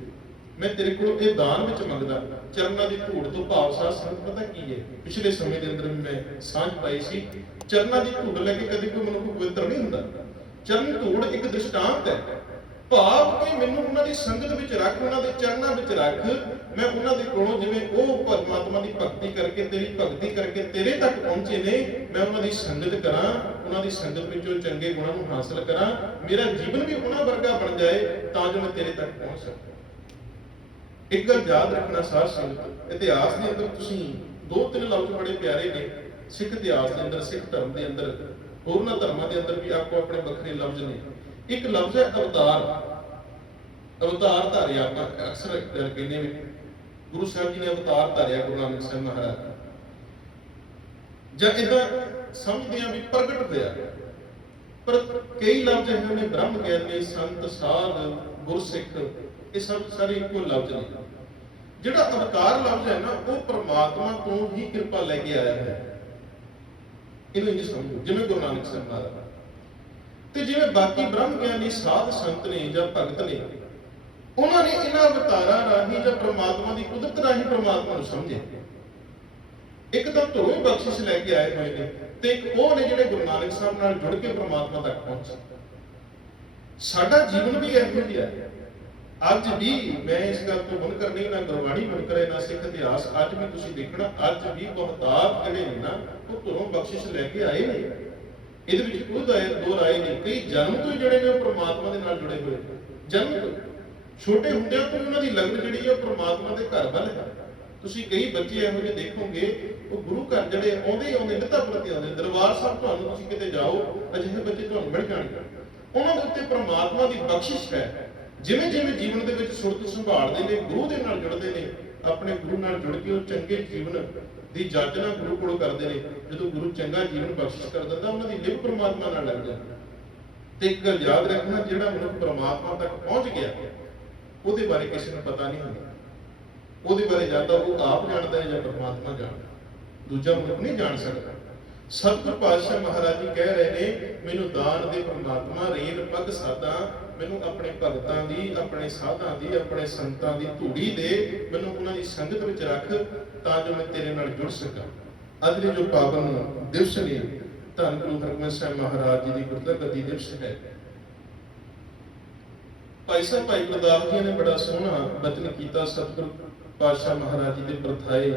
ਮੈਂ ਤੇਰੇ ਕੋਲੋਂ ਇਹ ਦਾਨ ਵਿੱਚ ਮੰਗਦਾ, ਚਰਨਾਂ ਦੀ ਧੂੜ ਤੋਂ ਭਾਵ ਸਾਧ ਸੰਗਤ ਪਤਾ ਕੀ ਹੈ? ਪਿਛਲੇ ਸਮੇਂ ਦੇ ਅੰਦਰ ਵੀ ਮੈਂ ਸਾਂਝ ਪਾਈ ਸੀ। ਚਰਨਾਂ ਦੀ ਧੂੜ ਲੈ ਕੇ ਕਦੇ ਕੋਈ ਮਨੁੱਖ ਪਵਿੱਤਰ ਨਹੀਂ ਹੁੰਦਾ। ਚਰਨ ਧੂੜ ਇੱਕ ਦ੍ਰਿਸ਼ਟਾਂਤ ਹੈ। ਭਾਵ ਕਿ ਮੈਨੂੰ ਉਹਨਾਂ ਦੀ ਸੰਗਤ ਵਿੱਚ ਰੱਖ, ਉਹਨਾਂ ਦੇ ਚਰਨਾਂ ਵਿੱਚ ਰੱਖ। ਮੈਂ ਉਹਨਾਂ ਦੇ ਕੋਲੋਂ ਜਿਵੇਂ ਉਹ ਪਰਮਾਤਮਾ ਦੀ ਭਗਤੀ ਕਰਕੇ, ਤੇਰੀ ਭਗਤੀ ਕਰਕੇ ਤੇਰੇ ਤੱਕ ਪਹੁੰਚੇ ਨੇ, ਮੈਂ ਉਹਨਾਂ ਦੀ ਸੰਗਤ ਕਰਾਂ, ਉਹਨਾਂ ਦੀ ਸੰਗਤ ਵਿੱਚੋਂ ਚੰਗੇ ਗੁਣਾਂ ਨੂੰ ਹਾਸਲ ਕਰਾਂ, ਮੇਰਾ ਜੀਵਨ ਵੀ ਉਹਨਾਂ ਵਰਗਾ ਬਣ ਜਾਏ ਤਾਂ ਜੋ ਮੈਂ ਤੇਰੇ ਤੱਕ ਪਹੁੰਚ ਸਕਾਂ। ਇੱਕ ਗੱਲ ਯਾਦ ਰੱਖਣਾ ਸਾਧ ਸੰਗਤ, ਇਤਿਹਾਸ ਦੇ ਅੰਦਰ ਤੁਸੀਂ ਦੋ ਤਿੰਨ ਲਫ਼ਜ਼ ਬੜੇ ਪਿਆਰੇ ਨੇ। ਸਿੱਖ ਇਤਿਹਾਸ ਦੇ ਅੰਦਰ, ਸਿੱਖ ਧਰਮ ਦੇ ਅੰਦਰ ਹੋਰਨਾਂ ਧਰਮਾਂ ਦੇ ਅੰਦਰ ਵੀ ਆਪੋ ਆਪਣੇ ਵੱਖਰੇ ਲਫ਼ਜ਼ ਨੇ। ਇੱਕ ਲਫ਼ਜ਼ ਹੈ ਅਵਤਾਰ। ਅਵਤਾਰ ਧਾਰਿਆ ਆਪਾਂ ਅਕਸਰ ਕਹਿੰਦੇ ਵੀ ਗੁਰੂ ਸਾਹਿਬ ਜੀ ਨੇ ਅਵਤਾਰ ਧਾਰਿਆ ਗੁਰੂ ਨਾਨਕ ਸਾਹਿਬ ਮਹਾਰਾਜ ਜਾਂ ਇਦਾਂ ਸਮਝਦੇ ਆ ਵੀ ਪ੍ਰਗਟ ਹੋਇਆ। ਪਰ ਕਈ ਲਫ਼ਜ਼ ਇਹੋ ਨੇ, ਬ੍ਰਹਮ ਗਿਆਨੀ, ਸੰਤ, ਸਾਧ, ਗੁਰਸਿੱਖ, ਇਹ ਸਭ ਸਾਰੇ ਇੱਕੋ ਲਫ਼ਜ਼ ਨੇ। ਜਿਹੜਾ ਅਵਤਾਰ ਲਫ਼ਜ਼ ਹੈ ਨਾ, ਉਹ ਪ੍ਰਮਾਤਮਾ ਤੋਂ ਹੀ ਕਿਰਪਾ ਲੈ ਕੇ ਆਇਆ ਹੈ। ਇਹਨੂੰ ਇੰਜ ਸਮਝੋ, ਜਿਵੇਂ ਗੁਰੂ ਨਾਨਕ ਸਾਹਿਬ ਮਹਾਰਾਜ ਤੇ ਜਿਵੇਂ ਬਾਕੀ ਬ੍ਰਹਮ ਗਿਆਨੀ ਸਾਧ ਸੰਤ ਨੇ ਜਾਂ ਭਗਤ ਨੇ, ਉਹਨਾਂ ਨੇ ਇਹਨਾਂ ਅਵਤਾਰਾਂ ਰਾਹੀਂ ਜਾਂ ਪ੍ਰਮਾਤਮਾ ਦੀ ਕੁਦਰਤ ਰਾਹੀਂ ਪ੍ਰਮਾਤਮਾ ਨੂੰ ਸਮਝਿਆ। ਇੱਕ ਤਾਂ ਧਰੋਂ ਬਖਸ਼ਿਸ਼ ਲੈ ਕੇ ਆਏ ਹੋਏ ਨੇ ਤੇ ਇੱਕ ਉਹ ਨੇ ਜਿਹੜੇ ਗੁਰੂ ਨਾਨਕ ਸਾਹਿਬ ਨਾਲ ਜੁੜ ਕੇ ਪ੍ਰਮਾਤਮਾ ਤੱਕ ਪਹੁੰਚੇ। ਸਾਡਾ ਜੀਵਨ ਵੀ ਇਹੋ ਜਿਹਾ ਹੈ। ਅੱਜ ਵੀ ਮੈਂ ਇਸ ਗੱਲ ਤੋਂ ਮੁਨਕਰ ਨਹੀਂ ਨਾ ਗੁਰਬਾਣੀ ਮੁਨਕਰ ਹੈ ਨਾ ਸਿੱਖ ਇਤਿਹਾਸ, ਅੱਜ ਵੀ ਤੁਸੀਂ ਦੇਖਣਾ, ਅੱਜ ਵੀ ਬਹੁਤਾਤ ਜਿਹੜੇ ਨੇ ਨਾ, ਉਹ ਧਰੋਂ ਬਖਸ਼ਿਸ਼ ਲੈ ਕੇ ਆਏ ਨੇ। ਇਹਦੇ ਵਿੱਚ ਖੁਦ ਆਏ ਦੋ ਰਾਏ ਨੇ ਕਈ ਜਨਮ ਤੋਂ ਜਿਹੜੇ ਨੇ ਪ੍ਰਮਾਤਮਾ ਦੇ ਨਾਲ ਜੁੜੇ ਹੋਏ ਜਨਮ ਤੋਂ। ਛੋਟੇ ਹੁੰਦਿਆਂ ਤੋਂ ਉਹਨਾਂ ਦੀ ਲਗਨ ਜਿਹੜੀ ਹੈ ਉਹ ਪ੍ਰਮਾਤਮਾ ਦੇ ਘਰ ਵੱਲ ਹੈ। ਤੁਸੀਂ ਕਈ ਬੱਚੇ ਇਹੋ ਜਿਹੇ ਦੇਖੋਗੇ, ਉਹ ਗੁਰੂ ਘਰ ਜਿਹੜੇ ਆਉਂਦੇ ਆਉਂਦੇ ਨਿੱਤਾ ਪ੍ਰਤੀ ਆਉਂਦੇ ਦਰਬਾਰ ਸਾਹਿਬ ਤੁਹਾਨੂੰ ਤੁਸੀਂ ਕਿਤੇ ਜਾਓ, ਅਜਿਹੇ ਬੱਚੇ ਤੁਹਾਨੂੰ ਮਿਲ ਜਾਣਗੇ। ਉਹਨਾਂ ਦੇ ਉੱਤੇ ਪ੍ਰਮਾਤਮਾ ਦੀ ਬਖਸ਼ਿਸ਼ ਹੈ। ਜਿਵੇਂ ਜਿਵੇਂ ਜੀਵਨ ਦੇ ਵਿੱਚ ਸੁਰਤ ਸੰਭਾਲਦੇ ਨੇ ਗੁਰੂ ਦੇ ਨਾਲ ਜੁੜਦੇ ਨੇ, ਆਪਣੇ ਗੁਰੂ ਨਾਲ ਜੁੜ ਕੇ ਉਹ ਚੰਗੇ ਜੀਵਨ ਦੀ ਜਾਚਨਾ ਗੁਰੂ ਕੋਲੋਂ ਕਰਦੇ ਨੇ। ਜਦੋਂ ਗੁਰੂ ਚੰਗਾ ਜੀਵਨ ਬਖਸ਼ਿਸ਼ ਕਰ ਦਿੰਦਾ, ਉਹਨਾਂ ਦੀ ਲਿਵ ਪ੍ਰਮਾਤਮਾ ਨਾਲ ਲੱਗ ਜਾਂਦੀ। ਤੇ ਇੱਕ ਗੱਲ ਯਾਦ ਰੱਖਣਾ, ਜਿਹੜਾ ਮਨੁੱਖ ਪ੍ਰਮਾਤਮਾ ਤੱਕ ਪਹੁੰਚ ਗਿਆ, ਉਹਦੇ ਬਾਰੇ ਕਿਸੇ ਨੂੰ ਪਤਾ ਨਹੀਂ ਹੁੰਦਾ। ਉਹਦੇ ਬਾਰੇ ਜਾਂਦਾ ਉਹ ਆਪ ਜਾਣਦਾ ਹੈ ਜਾਂ ਪਰਮਾਤਮਾ ਜਾਣਦਾ। ਦੂਜਾ ਮਨੁੱਖ ਨਹੀਂ ਜਾਣ ਸਕਦਾ। ਸਤਿਗੁਰ ਪਾਤਸ਼ਾਹ ਮਹਾਰਾਜ ਜੀ ਕਹਿ ਰਹੇ ਨੇ, ਮੈਨੂੰ ਦਾਨ ਦੇ ਪਰਮਾਤਮਾ ਰੇਨ ਪਗ ਸਾਦਾ ਮੈਨੂੰ ਆਪਣੇ ਭਗਤਾਂ ਦੀ, ਆਪਣੇ ਸਾਧਾਂ ਦੀ, ਆਪਣੇ ਸੰਤਾਂ ਦੀ ਧੂੜੀ ਦੇ ਮੈਨੂੰ ਉਹਨਾਂ ਦੀ ਸੰਗਤ ਵਿੱਚ ਰੱਖ ਤਾਂ ਜੋ ਮੈਂ ਤੇਰੇ ਨਾਲ ਜੁੜ ਸਕਾਂ। ਅੱਜ ਜੋ ਪਾਵਨ ਦਿਵਸ ਨੇ, ਧੰਨ ਗੁਰੂ ਹਰਗੋਬਿੰਦ ਸਾਹਿਬ ਮਹਾਰਾਜ ਜੀ ਦੀ ਗੁਰਗੱਦੀ ਦਿਵਸ ਹੈ। ਭਾਈ ਸਾਹਿਬ, ਭਾਈ ਗੁਰਦਾਸ ਜੀ ਨੇ ਬੜਾ ਸੋਹਣਾ ਬਚਨ ਕੀਤਾ ਸਤਿਗੁਰ ਪਾਤਸ਼ਾਹ ਮਹਾਰਾਜ ਜੀ ਦੇ ਪ੍ਰਥਾਏ।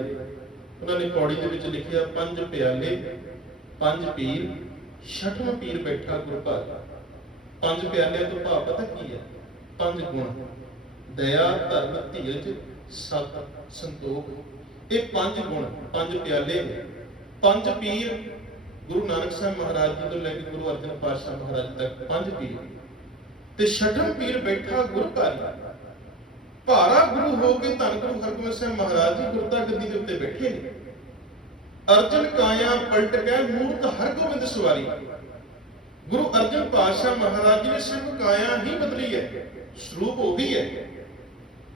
ਉਹਨਾਂ ਨੇ ਪੌੜੀ ਦੇ ਵਿੱਚ ਲਿਖਿਆ, ਪੰਜ ਪਿਆਲੇ, ਪੰਜ ਪੀਰ, ਛਠਵਾਂ ਪੀਰ ਬੈਠਾ ਗੁਰੂ ਪੰਜ ਪਿਆਲਿਆਂ ਤੋਂ ਭਾਵ ਪਤਾ ਕੀ ਹੈ? ਪੰਜ ਗੁਣ। ਦਇਆ, ਧਰਮ, ਧੀਰਜ, ਸਤ ਸੰਤੋਖ। ਇਹ ਪੰਜ ਗੁਣ, ਪੰਜ ਪਿਆਲੇ ਨੇ। ਪੰਜ ਪੀਰ ਗੁਰੂ ਨਾਨਕ ਸਾਹਿਬ ਮਹਾਰਾਜ ਜੀ ਤੋਂ ਲੈ ਕੇ ਗੁਰੂ ਅਰਜਨ ਪਾਤਸ਼ਾਹ ਮਹਾਰਾਜ ਤੱਕ ਪੰਜ ਪੀਰ। ਤੇ ਛਠਮ ਪੀਰ ਬੈਠਾ ਗੁਰ ਘਰ। ਭਾਰਾ ਗੁਰੂ ਹੋ ਕੇ ਧੰਨ ਗੁਰੂ ਹਰਗੋਬਿੰਦ ਸਾਹਿਬ ਮਹਾਰਾਜ ਜੀ ਗੁਰਤਾ ਗੱਦੀ ਦੇ ਉੱਤੇ ਬੈਠੇ ਨੇ। ਅਰਜਨ ਕਾਇਆ ਪਲਟ ਗਏ ਮੂਰਤ ਹਰਗੋਬਿੰਦ ਸਵਾਰੀ। ਗੁਰੂ ਅਰਜਨ ਪਾਤਸ਼ਾਹ ਮਹਾਰਾਜ ਜੀ ਨੇ ਸਿਰਫ ਕਾਇਆ ਹੀ ਬਦਲੀ ਹੈ, ਸਰੂਪ ਉਹੀ ਹੈ।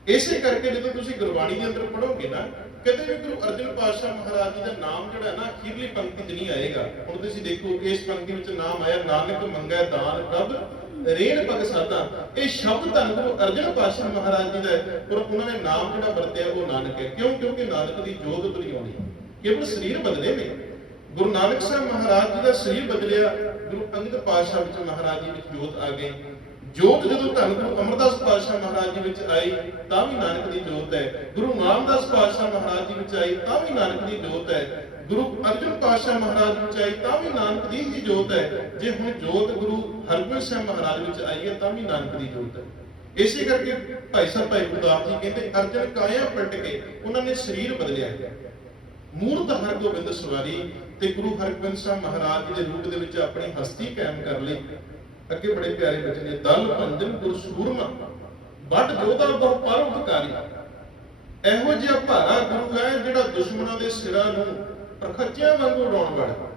ਇਸੇ ਕਰਕੇ ਜਦੋਂ ਤੁਸੀਂ ਗੁਰਬਾਣੀ ਦੇ ਅੰਦਰ ਪੜੋਗੇ ਨਾ ਕਦੇ ਵੀ ਗੁਰੂ ਅਰਜਨ ਪਾਤਸ਼ਾਹ ਮਹਾਰਾਜ ਜੀ ਦਾ ਨਾਮ ਜਿਹੜਾ ਨਾ ਅਖੀਰਲੀ ਪੰਕਤੀ 'ਚ ਨਹੀਂ ਆਏਗਾ। ਹੁਣ ਤੁਸੀਂ ਦੇਖੋ ਇਸ ਪੰਕਤੀ ਵਿੱਚ ਨਾਮ ਆਇਆ, ਨਾਨਕ ਮੰਗੈ ਦਾਨ ਪ੍ਰਭ ਰੇਣ ਪਗ ਇਹ ਸ਼ਬਦ ਧੰਨ ਗੁਰੂ ਅਰਜਨ ਪਾਤਸ਼ਾਹ ਮਹਾਰਾਜ ਜੀ ਦਾ ਹੈ ਔਰ ਉਹਨਾਂ ਨੇ ਨਾਮ ਜਿਹੜਾ ਵਰਤਿਆ ਉਹ ਨਾਨਕ ਹੈ। ਕਿਉਂ? ਕਿਉਂਕਿ ਨਾਨਕ ਦੀ ਜੋਤ ਨਹੀਂ ਆਉਣੀ ਕੇਵਲ ਸਰੀਰ ਬਦਲੇ ਨੇ। ਗੁਰੂ ਨਾਨਕ ਸਾਹਿਬ ਮਹਾਰਾਜ ਜੀ ਦਾ ਸਰੀਰ ਬਦਲਿਆ ਗੁਰੂ ਅੰਗਦ ਪਾਤਸ਼ਾਹ ਵਿੱਚ ਮਹਾਰਾਜ ਜੀ ਵਿੱਚ ਜੋਤ ਆ ਗਈ। ਜੋਤ ਜਦੋਂ ਧੰਨ ਗੁਰੂ ਅਮਰਦਾਸ ਪਾਤਸ਼ਾਹ ਮਹਾਰਾਜ ਜੀ ਵਿੱਚ ਆਈ, ਤਾਂ ਵੀ ਨਾਨਕ ਦੀ ਜੋਤ ਹੈ। ਗੁਰੂ ਨਾਮਦਾਸ ਪਾਤਸ਼ਾਹ ਮਹਾਰਾਜ ਜੀ ਵਿੱਚ ਆਈ, ਤਾਂ ਵੀ ਨਾਨਕ ਦੀ ਜੋਤ ਹੈ। ਗੁਰੂ ਅਰਜਨ ਪਾਤਸ਼ਾਹ ਮਹਾਰਾਜ ਵਿੱਚ ਆਈ, ਤਾਂ ਵੀ ਨਾਨਕ ਦੀ ਹੀ ਜੋਤ ਹੈ। ਜੇ ਹੁਣ ਜੋਤ ਗੁਰੂ ਹਰਗੋਬਿੰਦ ਸਾਹਿਬ ਮਹਾਰਾਜ ਵਿੱਚ ਆਈ ਹੈ, ਤਾਂ ਵੀ ਨਾਨਕ ਦੀ ਜੋਤ ਹੈ। ਇਸੇ ਕਰਕੇ ਭਾਈ ਸਾਹਿਬ, ਭਾਈ ਗੁਰਦਾਸ ਜੀ ਕਹਿੰਦੇ, ਅਰਜਨ ਕਾਇਆ ਪਲਟ ਕੇ ਉਹਨਾਂ ਨੇ ਸਰੀਰ ਬਦਲਿਆ। ਮੂਰਤ ਹਰਗੋਬਿੰਦ ਸਵਾਰੀ ਤੇ ਗੁਰੂ ਹਰਗੋਬਿੰਦ ਸਾਹਿਬ ਮਹਾਰਾਜ ਜੀ ਦੇ ਰੂਪ ਦੇ ਵਿੱਚ ਆਪਣੀ ਹਸਤੀ ਕਾਇਮ ਕਰ ਲਈ ਅੱਗੇ ਬੜੇ ਪਿਆਰੇ ਬਚਨ ਦਲ ਭੰਜਨ ਗੁਰ ਸੂਰਮਾ ਵੱਡ, ਜੋਧਾ ਬਹੁ ਪਰਉਪਕਾਰੀ ਇਹੋ ਜਿਹਾ ਭਾਰਾ ਗੁਰੂ ਹੈ ਜਿਹੜਾ ਦੁਸ਼ਮਣਾਂ ਦੇ ਸਿਰਾਂ ਨੂੰ ਪ੍ਰਖੱਚਿਆਂ ਵਾਂਗੂ ਉਡਾਉਣ ਵਾਲਾ,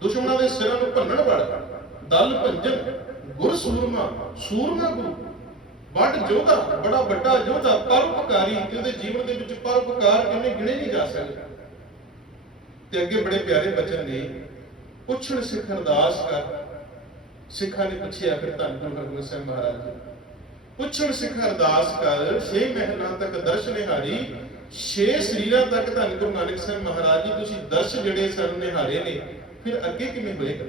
ਦੁਸ਼ਮਣਾਂ ਦੇ ਸਿਰਾਂ ਨੂੰ ਭੰਨਣ ਵਾਲਾ, ਦਲ ਭੰਜਨ ਗੁਰ ਸੂਰਮਾ ਸੂਰਮਾ ਗੁਰੂ, ਵੱਡ, ਜੋਧਾ, ਬੜਾ ਵੱਡਾ ਜੋਧਾ, ਪਰਉਪਕਾਰੀ, ਜਿਹਦੇ ਜੀਵਨ ਦੇ ਵਿੱਚ ਪਰਉਪਕਾਰ ਕਿੰਨੇ ਗਿਣੇ ਨਹੀਂ ਜਾ ਸਕਦੇ। ਤੇ ਅੱਗੇ ਬੜੇ ਪਿਆਰੇ ਬਚਨ ਨੇ ਪੁੱਛਣ ਸਿੱਖ ਅਰਦਾਸ ਕਰ, ਸਿੱਖਾਂ ਨੇ ਪੁੱਛਿਆ ਫਿਰ ਧੰਨ ਗੁਰੂ ਹਰਗੋਬਿੰਦ ਸਾਹਿਬ ਮਹਾਰਾਜ ਜੀ। ਪੁੱਛਣ ਸਿੱਖ ਅਰਦਾਸ ਕਰ, ਛੇ ਮਹਿਲਾਂ ਤੱਕ ਦਰਸ਼ਨ ਨਿਹਾਰੀ, ਛੇ ਸਰੀਰਾਂ ਤੱਕ ਧੰਨ ਗੁਰੂ ਨਾਨਕ ਸਾਹਿਬ ਮਹਾਰਾਜ ਜੀ, ਤੁਸੀਂ ਦਰਸ਼ ਜਿਹੜੇ ਸਾਨੂੰ ਨਿਹਾਰੇ ਨੇ, ਫਿਰ ਅੱਗੇ ਕਿਵੇਂ ਹੋਏਗਾ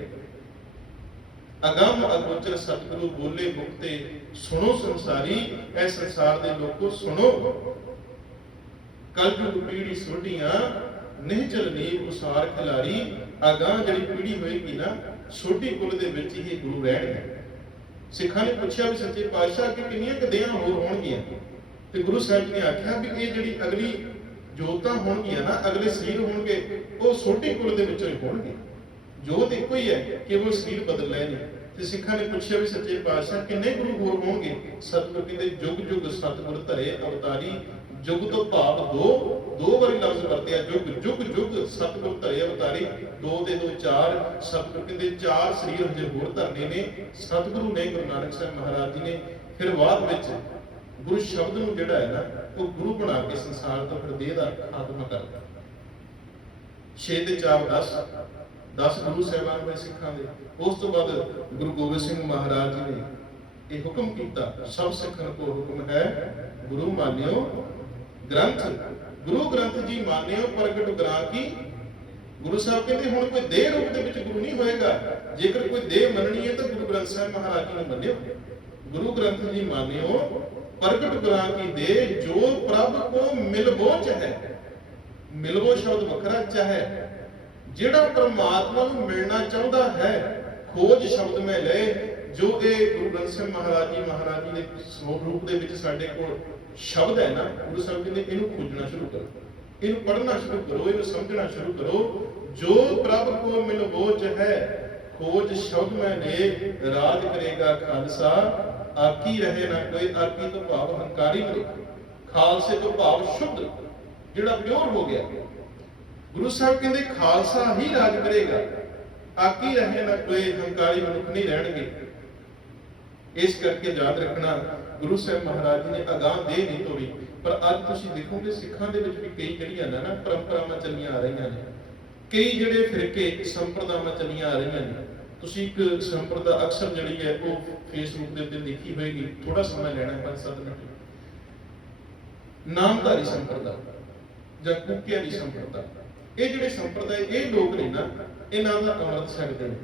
ਅਗੰਮ ਅਗੋਚਰ ਸਤਿਗੁਰੂ ਬੋਲੇ ਮੁਕਤੇ ਸੁਣੋ ਸੰਸਾਰੀ ਐ ਸੰਸਾਰ ਦੇ ਲੋਕੋ ਸੁਣੋ। ਕਲਯੁਗ ਪੀੜੀ ਸੋਢੀਆਂ ਨਹੀਂ ਚਲਨੀ ਉਸਾਰ ਖਿਲਾਰੀ ਅਗਾਂ ਜਿਹੜੀ ਪੀੜੀ ਹੋਏਗੀ ਨਾ, ਸੋਢੀ ਕੁਲ ਦੇ ਵਿੱਚ ਹੀ ਗੁਰੂ ਰਹਿਣਗੇ ਸਿੱਖਾਂ ਨੇ ਪੁੱਛਿਆ ਵੀ ਸੱਚੇ ਪਾਤਸ਼ਾਹ ਕਿ ਕਿੰਨੀਆਂ ਕਦਿਆਂ ਹੋਰ ਹੋਣਗੀਆਂ? ਤੇ ਗੁਰੂ ਸਾਹਿਬ ਨੇ ਆਖਿਆ ਵੀ ਇਹ ਜਿਹੜੀ ਅਗਲੀ ਜੋਤਾਂ ਹੋਣਗੀਆਂ ਨਾ, ਅਗਲੇ ਸਰੀਰ ਹੋਣਗੇ, ਉਹ ਸੋਢੀ ਕੁਲ ਦੇ ਵਿੱਚੋਂ ਹੀ ਹੋਣਗੇ। ਜੋਤ ਇੱਕੋ ਹੀ ਹੈ ਕੇਵਲ ਸਰੀਰ ਬਦਲ ਲਏ ਨੇ ਤੇ ਸਿੱਖਾਂ ਨੇ ਪੁੱਛਿਆ ਵੀ ਸੱਚੇ ਪਾਤਸ਼ਾਹ ਕਿੰਨੇ ਗੁਰੂ ਹੋਰ ਹੋਣਗੇ? ਸਤਿਗੁਰ ਕਹਿੰਦੇ ਜੁਗ ਜੁਗ ਸਤਿਗੁਰ ਧਰੇ ਅਵਤਾਰੀ ਜੁਗ ਤੋਂ ਭਾਵ ਦੋ ਦੋ ਵਾਰੀ ਲਫ਼ਜ਼ ਵਰਤਿਆ, ਜੁਗ ਜੁਗ ਜੁਗ, ਸਤਿਗੁਰ ਧਰੇ ਅਵਤਾਰੀ। ਦੋ ਦੇ ਦੋ ਚਾਰ, ਸਤਿਗੁਰ ਕਹਿੰਦੇ ਚਾਰ ਸਰੀਰ ਹਜੇ ਹੋਰ ਧਰਨੇ ਨੇ। ਸਤਿਗੁਰੂ ਨੇ ਗੁਰੂ ਨਾਨਕ ਸਾਹਿਬ ਮਹਾਰਾਜ ਜੀ ਨੇ ਫਿਰ ਬਾਅਦ ਵਿੱਚ ਗੁਰੂ ਸ਼ਬਦ ਨੂੰ ਜਿਹੜਾ ਹੈ ਨਾ, ਉਹ ਗੁਰੂ ਬਣਾ ਕੇ ਸੰਸਾਰ ਤੋਂ ਫਿਰ ਦੇਹ ਦਾ ਖਾਤਮਾ ਕਰਦਾ 6 ਤੇ 4 10 10 ਗੁਰੂ ਸਾਹਿਬਾਨ ਹੋਏ ਸਿੱਖਾਂ ਦੇ। ਉਸ ਤੋਂ ਬਾਅਦ ਗੁਰੂ ਗੋਬਿੰਦ ਸਿੰਘ ਮਹਾਰਾਜ ਜੀ ਨੇ ਇਹ ਹੁਕਮ ਕੀਤਾ, ਸਭ ਸਿੱਖਾਂ ਕੋ ਹੁਕਮ ਹੈ, ਗੁਰੂ ਮਾਨਿਓ ਗ੍ਰੰਥ। ਗੁਰੂ ਗ੍ਰੰਥ ਜੀ ਮਾਨਿਓ ਪ੍ਰਗਟ ਗ੍ਰਾਂ ਕੀ। ਗੁਰੂ ਸਾਹਿਬ ਕਹਿੰਦੇ, ਹੁਣ ਕੋਈ ਦੇਹ ਰੂਪ ਦੇ ਵਿੱਚ ਗੁਰੂ ਨਹੀਂ ਹੋਏਗਾ। ਜੇਕਰ ਕੋਈ ਦੇਹ ਮੰਨਣੀ ਹੈ ਤਾਂ ਗੁਰੂ ਗ੍ਰੰਥ ਸਾਹਿਬ ਮਹਾਰਾਜ ਜੀ ਨੂੰ ਮੰਨਿਓ। ਗੁਰੂ ਗ੍ਰੰਥ ਜੀ ਮਾਨਿਓ, ਪ੍ਰਗਟ ਗ੍ਰਾਂ ਕੀ ਦੇਹ ਜੋ ਪ੍ਰਭ ਕੋ ਮਿਲਬੋਚ ਹੈ ਮਿਲਬੋ ਸ਼ਬਦ ਵੱਖਰਾ ਚਾਹੇ। ਜਿਹੜਾ ਪਰਮਾਤਮਾ ਨੂੰ ਮਿਲਣਾ ਚਾਹੁੰਦਾ ਹੈ, ਖੋਜ ਸ਼ਬਦ ਮੈਂ ਲਏ, ਜੋ ਇਹ ਗੁਰੂ ਗ੍ਰੰਥ ਸਾਹਿਬ ਮਹਾਰਾਜ ਜੀ ਮਹਾਰਾਜ ਜੀ ਦੇ ਸਰੂਪ ਦੇ ਵਿੱਚ ਸਾਡੇ ਕੋਲ ਸ਼ਬਦ ਹੈ ਨਾ, ਗੁਰੂ ਸਾਹਿਬ ਕਹਿੰਦੇ ਇਹਨੂੰ ਖੋਜਣਾ ਸ਼ੁਰੂ ਕਰੋ। ਇਹਨੂੰ ਪੜ੍ਹਨਾ ਸ਼ੁਰੂ ਕਰੋ, ਇਹਨੂੰ ਸਮਝਣਾ ਸ਼ੁਰੂ ਕਰੋ। ਜੋ ਪ੍ਰਭ ਕੋ ਮਿਲ ਹੈ, ਖੋਜ ਸ਼ਬਦ ਮੈਂ ਲੈ ਰਾਜ ਕਰੇਗਾ ਖਾਲਸਾ। ਆਕੀ ਰਹੇ ਨਾ ਕੋਈ, ਆਕੀ ਤੋਂ ਭਾਵ ਹੰਕਾਰੀ ਮਨੁੱਖ ਖਾਲਸੇ ਤੋਂ ਭਾਵ ਸ਼ੁੱਧ, ਜਿਹੜਾ ਪਿਓਰ ਹੋ ਗਿਆ। ਗੁਰੂ ਸਾਹਿਬ ਕਹਿੰਦੇ, ਖਾਲਸਾ ਹੀ ਰਾਜ ਕਰੇਗਾ। ਆਕੀ ਰਹੇ ਨਾ ਕੋਈ, ਹੰਕਾਰੀ ਮਨੁੱਖ ਨਹੀਂ ਰਹਿਣਗੇ। ਇਸ ਕਰਕੇ ਯਾਦ ਰੱਖਣਾ ਗੁਰੂ ਸਾਹਿਬ ਮਹਾਰਾਜ ਜੀ ਨੇ ਅਗਾਹ ਦੇ ਨਹੀਂ ਤੋੜੀ, ਪਰ ਅੱਜ ਤੁਸੀਂ ਦੇਖੋਗੇ ਸਿੱਖਾਂ ਦੇ ਵਿੱਚ ਵੀ ਕਈ ਜਿਹੜੀਆਂ ਨੇ ਨਾ ਪਰੰਪਰਾਵਾਂ ਚੱਲੀਆਂ ਆ ਰਹੀਆਂ ਨੇ। ਕਈ ਜਿਹੜੇ ਫਿਰਕੇ ਸੰਪਰਦਾਵਾਂ ਚੱਲੀਆਂ ਆ ਰਹੀਆਂ ਨੇ। ਤੁਸੀਂ ਇੱਕ ਸੰਪਰਦਾ ਅਕਸਰ ਜਿਹੜੀ ਹੈ ਉਹ ਫੇਸਬੁੱਕ ਦੇ ਉੱਤੇ ਦੇਖੀ ਹੋਏਗੀ। ਥੋੜਾ ਸਮਾਂ ਲੈਣਾ ਹੈ 5-7 ਮਿੰਟ। ਨਾਮਧਾਰੀ ਸੰਪਰਦਾ ਜਾਂ ਕੁੱਕਿਆਂ ਦੀ ਸੰਪਰਦਾ। ਇਹ ਜਿਹੜੇ ਸੰਪਰਦਾ ਇਹ ਲੋਕ ਨੇ ਨਾ, ਇਹਨਾਂ ਦਾ ਅੰਮ੍ਰਿਤ ਸਕਦੇ ਨੇ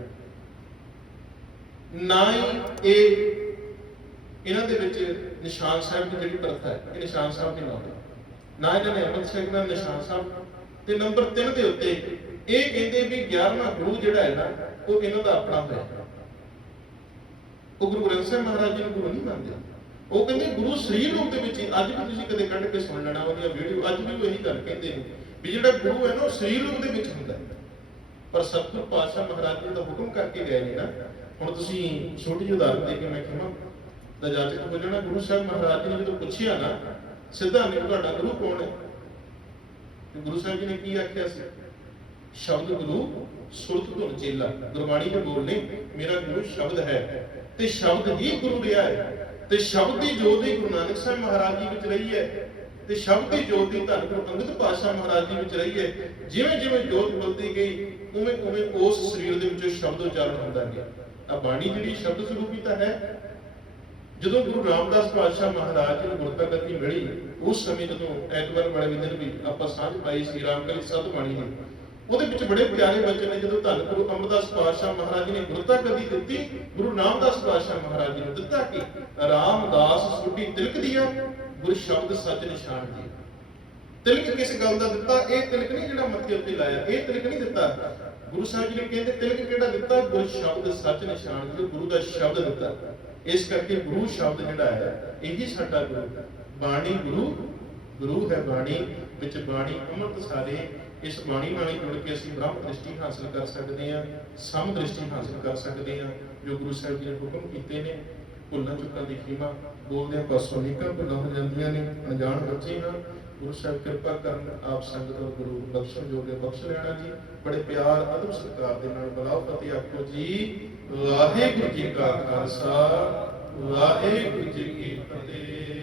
ਨਾ ਹੀ ਇਹ ਇਹਨਾਂ ਦੇ ਵਿੱਚ ਨਿਸ਼ਾਨ ਸਾਹਿਬ ਦੀ ਜਿਹੜੀ ਪ੍ਰਥਾ ਹੈ, ਇਹ ਨਿਸ਼ਾਨ ਸਾਹਿਬ ਦੀ ਨਾਮ ਨਾ ਇਹਨਾਂ ਨੇ ਅੰਮ੍ਰਿਤ ਛਕਣਾ ਨਿਸ਼ਾਨ ਸਾਹਿਬ। ਤੇ ਨੰਬਰ 3 ਦੇ ਉੱਤੇ ਇਹ ਕਹਿੰਦੇ ਵੀ 11ਵਾਂ ਗੁਰੂ ਜਿਹੜਾ ਹੈ ਨਾ, ਉਹ ਇਹਨਾਂ ਦਾ ਆਪਣਾ ਹੋਇਆ। ਉਹ ਗੁਰੂ ਗ੍ਰੰਥ ਸਾਹਿਬ ਮਹਾਰਾਜ ਜੀ ਨੂੰ ਗੁਰੂ ਨਹੀਂ ਮੰਨਦੇ। ਉਹ ਕਹਿੰਦੇ ਗੁਰੂ ਸਰੀਰ ਰੂਪ ਦੇ ਵਿੱਚ ਅੱਜ ਵੀ ਤੁਸੀਂ ਕਦੇ ਕੱਢ ਕੇ ਸੁਣ ਲੈਣਾ, ਉਹਦੀਆਂ ਵੀਡੀਓ ਅੱਜ ਵੀ ਉਹ ਇਹੀ ਗੱਲ ਕਹਿੰਦੇ ਨੇ ਵੀ ਜਿਹੜਾ ਗੁਰੂ ਹੈ ਨਾ, ਉਹ ਸਰੀਰ ਰੂਪ ਦੇ ਵਿੱਚ ਹੁੰਦਾ ਪਰ ਸਤਿਗੁਰ ਪਾਤਸ਼ਾਹ ਮਹਾਰਾਜ ਜੀ ਦਾ ਹੁਕਮ ਕਰਕੇ ਗਏ ਨੇ ਨਾ। ਹੁਣ ਤੁਸੀਂ ਛੋਟੀ ਜਿਹੀ ਉਦਾਹਰਨ ਦੇ ਕੇ ਮੈਂ ਕਹਾਂ ਤਾਂ ਜਾਚਕ ਹੋ ਜਾਣਾ ਗੁਰੂ ਸਾਹਿਬ ਮਹਾਰਾਜ ਜੀ ਨੇ ਜਦੋਂ ਪੁੱਛਿਆ ਨਾ, ਸਿੱਧਾ ਨੇ ਤੁਹਾਡਾ ਗੁਰੂ ਕੌਣ ਹੈ? ਤੇ ਗੁਰੂ ਸਾਹਿਬ ਜੀ ਨੇ ਕੀ ਆਖਿਆ ਸੀ? ਸ਼ਬਦ ਗੁਰੂ ਸੁਰਤ ਧੁਨ ਚੇਲਾ ਗੁਰਬਾਣੀ ਦੇ ਬੋਲਨੇ ਮੇਰਾ ਗੁਰੂ ਸ਼ਬਦ ਹੈ। ਤੇ ਸ਼ਬਦ ਹੀ ਗੁਰੂ ਰਿਹਾ ਹੈ। ਤੇ ਸ਼ਬਦ ਦੀ ਜੋਤ ਹੀ ਗੁਰੂ ਨਾਨਕ ਸਾਹਿਬ ਮਹਾਰਾਜ ਜੀ ਵਿੱਚ ਰਹੀ ਹੈ। ਤੇ ਸ਼ਬਦ ਦੀ ਜੋਤ ਹੀ ਧੰਨ ਗੁਰੂ ਅੰਗਦ ਪਾਤਸ਼ਾਹ ਮਹਾਰਾਜ ਜੀ ਵਿੱਚ ਰਹੀ ਹੈ। ਜਿਵੇਂ ਜਿਵੇਂ ਜੋਤ ਬਲਦੀ ਗਈ, ਉਵੇਂ ਉਵੇਂ ਉਸ ਸਰੀਰ ਦੇ ਵਿੱਚੋਂ ਸ਼ਬਦ ਉਚਾਰਨ ਹੁੰਦਾ ਗਿਆ। ਤਾਂ ਬਾਣੀ ਜਿਹੜੀ ਸ਼ਬਦ ਸਰੂਪੀ ਤਾਂ ਹੈ ਜਦੋਂ ਗੁਰੂ ਰਾਮਦਾਸ ਪਾਤਸ਼ਾਹ ਮਹਾਰਾਜ ਜੀ ਨੂੰ ਗੁਰਤਾ ਮਿਲੀ, ਉਸ ਸਮੇਂ ਜਦੋਂ ਐਤਵਾਰ ਵਾਲੇ ਦਿਨ ਵੀ ਆਪਾਂ ਸਾਂਝ ਪਾਈ ਸੀ ਰਾਮਕਲੀ ਸਤ ਬਾਣੀ ਦੀ ਉਹਦੇ ਵਿੱਚ ਬੜੇ ਪਿਆਰੇ ਬਚਨ ਨੇ, ਜਦੋਂ ਧੰਨ ਗੁਰੂ ਅਮਰਦਾਸ ਪਾਤਸ਼ਾਹ ਮਹਾਰਾਜ ਨੇ ਗੁਰਤਾ ਗੱਦੀ ਦਿੱਤੀ, ਗੁਰੂ ਨਾਮਦਾਸ ਪਾਤਸ਼ਾਹ ਮਹਾਰਾਜ ਜੀ ਨੂੰ ਦਿੱਤਾ ਕਿ ਰਾਮਦਾਸ ਸੁੱਡੀ ਤਿਲਕ ਦਿਆ ਗੁਰ ਸ਼ਬਦ ਸੱਚ ਨਿਸ਼ਾਨ ਦੀ ਤਿਲਕ ਕਿਸ ਗੱਲ ਦਾ ਦਿੱਤਾ? ਇਹ ਤਿਲਕ ਨਹੀਂ ਜਿਹੜਾ ਮੱਥੇ ਉੱਤੇ ਲਾਇਆ, ਇਹ ਤਿਲਕ ਨਹੀਂ ਦਿੱਤਾ। ਗੁਰੂ ਸਾਹਿਬ ਜੀ ਨੇ ਕਹਿੰਦੇ, ਤਿਲਕ ਕਿਹੜਾ ਦਿੱਤਾ? ਗੁਰ ਸ਼ਬਦ ਸੱਚ ਨਿਸ਼ਾਨ ਜੀ ਗੁਰੂ ਦਾ ਸ਼ਬਦ ਦਿੱਤਾ। ਇਸ ਕਰਕੇ ਗੁਰੂ ਸ਼ਬਦ ਜਿਹੜਾ ਹੈ, ਇਹੀ ਸਾਡਾ ਗੁਰੂ ਬਾਣੀ ਗੁਰੂ ਗੁਰੂ ਹੈ ਬਾਣੀ, ਵਿੱਚ ਬਾਣੀ ਅੰਮ੍ਰਿਤ ਸਾਰੇ। ਇਸ ਬਾਣੀ ਨਾਲ ਹੀ ਜੁੜ ਕੇ ਅਸੀਂ ਬ੍ਰਹਮ ਦ੍ਰਿਸ਼ਟੀ ਹਾਸਲ ਕਰ ਸਕਦੇ ਹਾਂ, ਸਮ ਦ੍ਰਿਸ਼ਟੀ ਹਾਸਲ ਕਰ ਸਕਦੇ ਹਾਂ, ਜੋ ਗੁਰੂ ਸਾਹਿਬ ਜੀ ਨੇ ਹੁਕਮ ਕੀਤੇ ਨੇ। ਭੁੱਲਾਂ ਚੁੱਕਾਂ ਦੀ ਖੀਮਾ ਬੋਲਦੇ ਪਾਸੋਂ ਨਿਕਲ ਭੁੱਲਾਂ ਹੋ ਜਾਂਦੀਆਂ ਨੇ, ਅਣਜਾਣ ਬੱਚੇ ਹਾਂ। ਗੁਰੂ ਸਾਹਿਬ ਕਿਰਪਾ ਕਰਨ ਆਪ ਸੰਗਤ ਔਰ ਗੁਰੂ ਬਖਸ਼ਣ ਜੋਗੇ ਬਖਸ਼ ਲੈਣਾ ਜੀ। ਬੜੇ ਪਿਆਰ ਅਦਬ ਸਤਿਕਾਰ ਦੇ ਨਾਲ ਬਲਾਉ ਫਤਿਹ ਆਖੋ ਜੀ। ਵਾਹਿਗੁਰੂ ਜੀ ਕਾ ਖਾਲਸਾ, ਵਾਹਿਗੁਰੂ ਜੀ ਕੀ ਫਤਿਹ।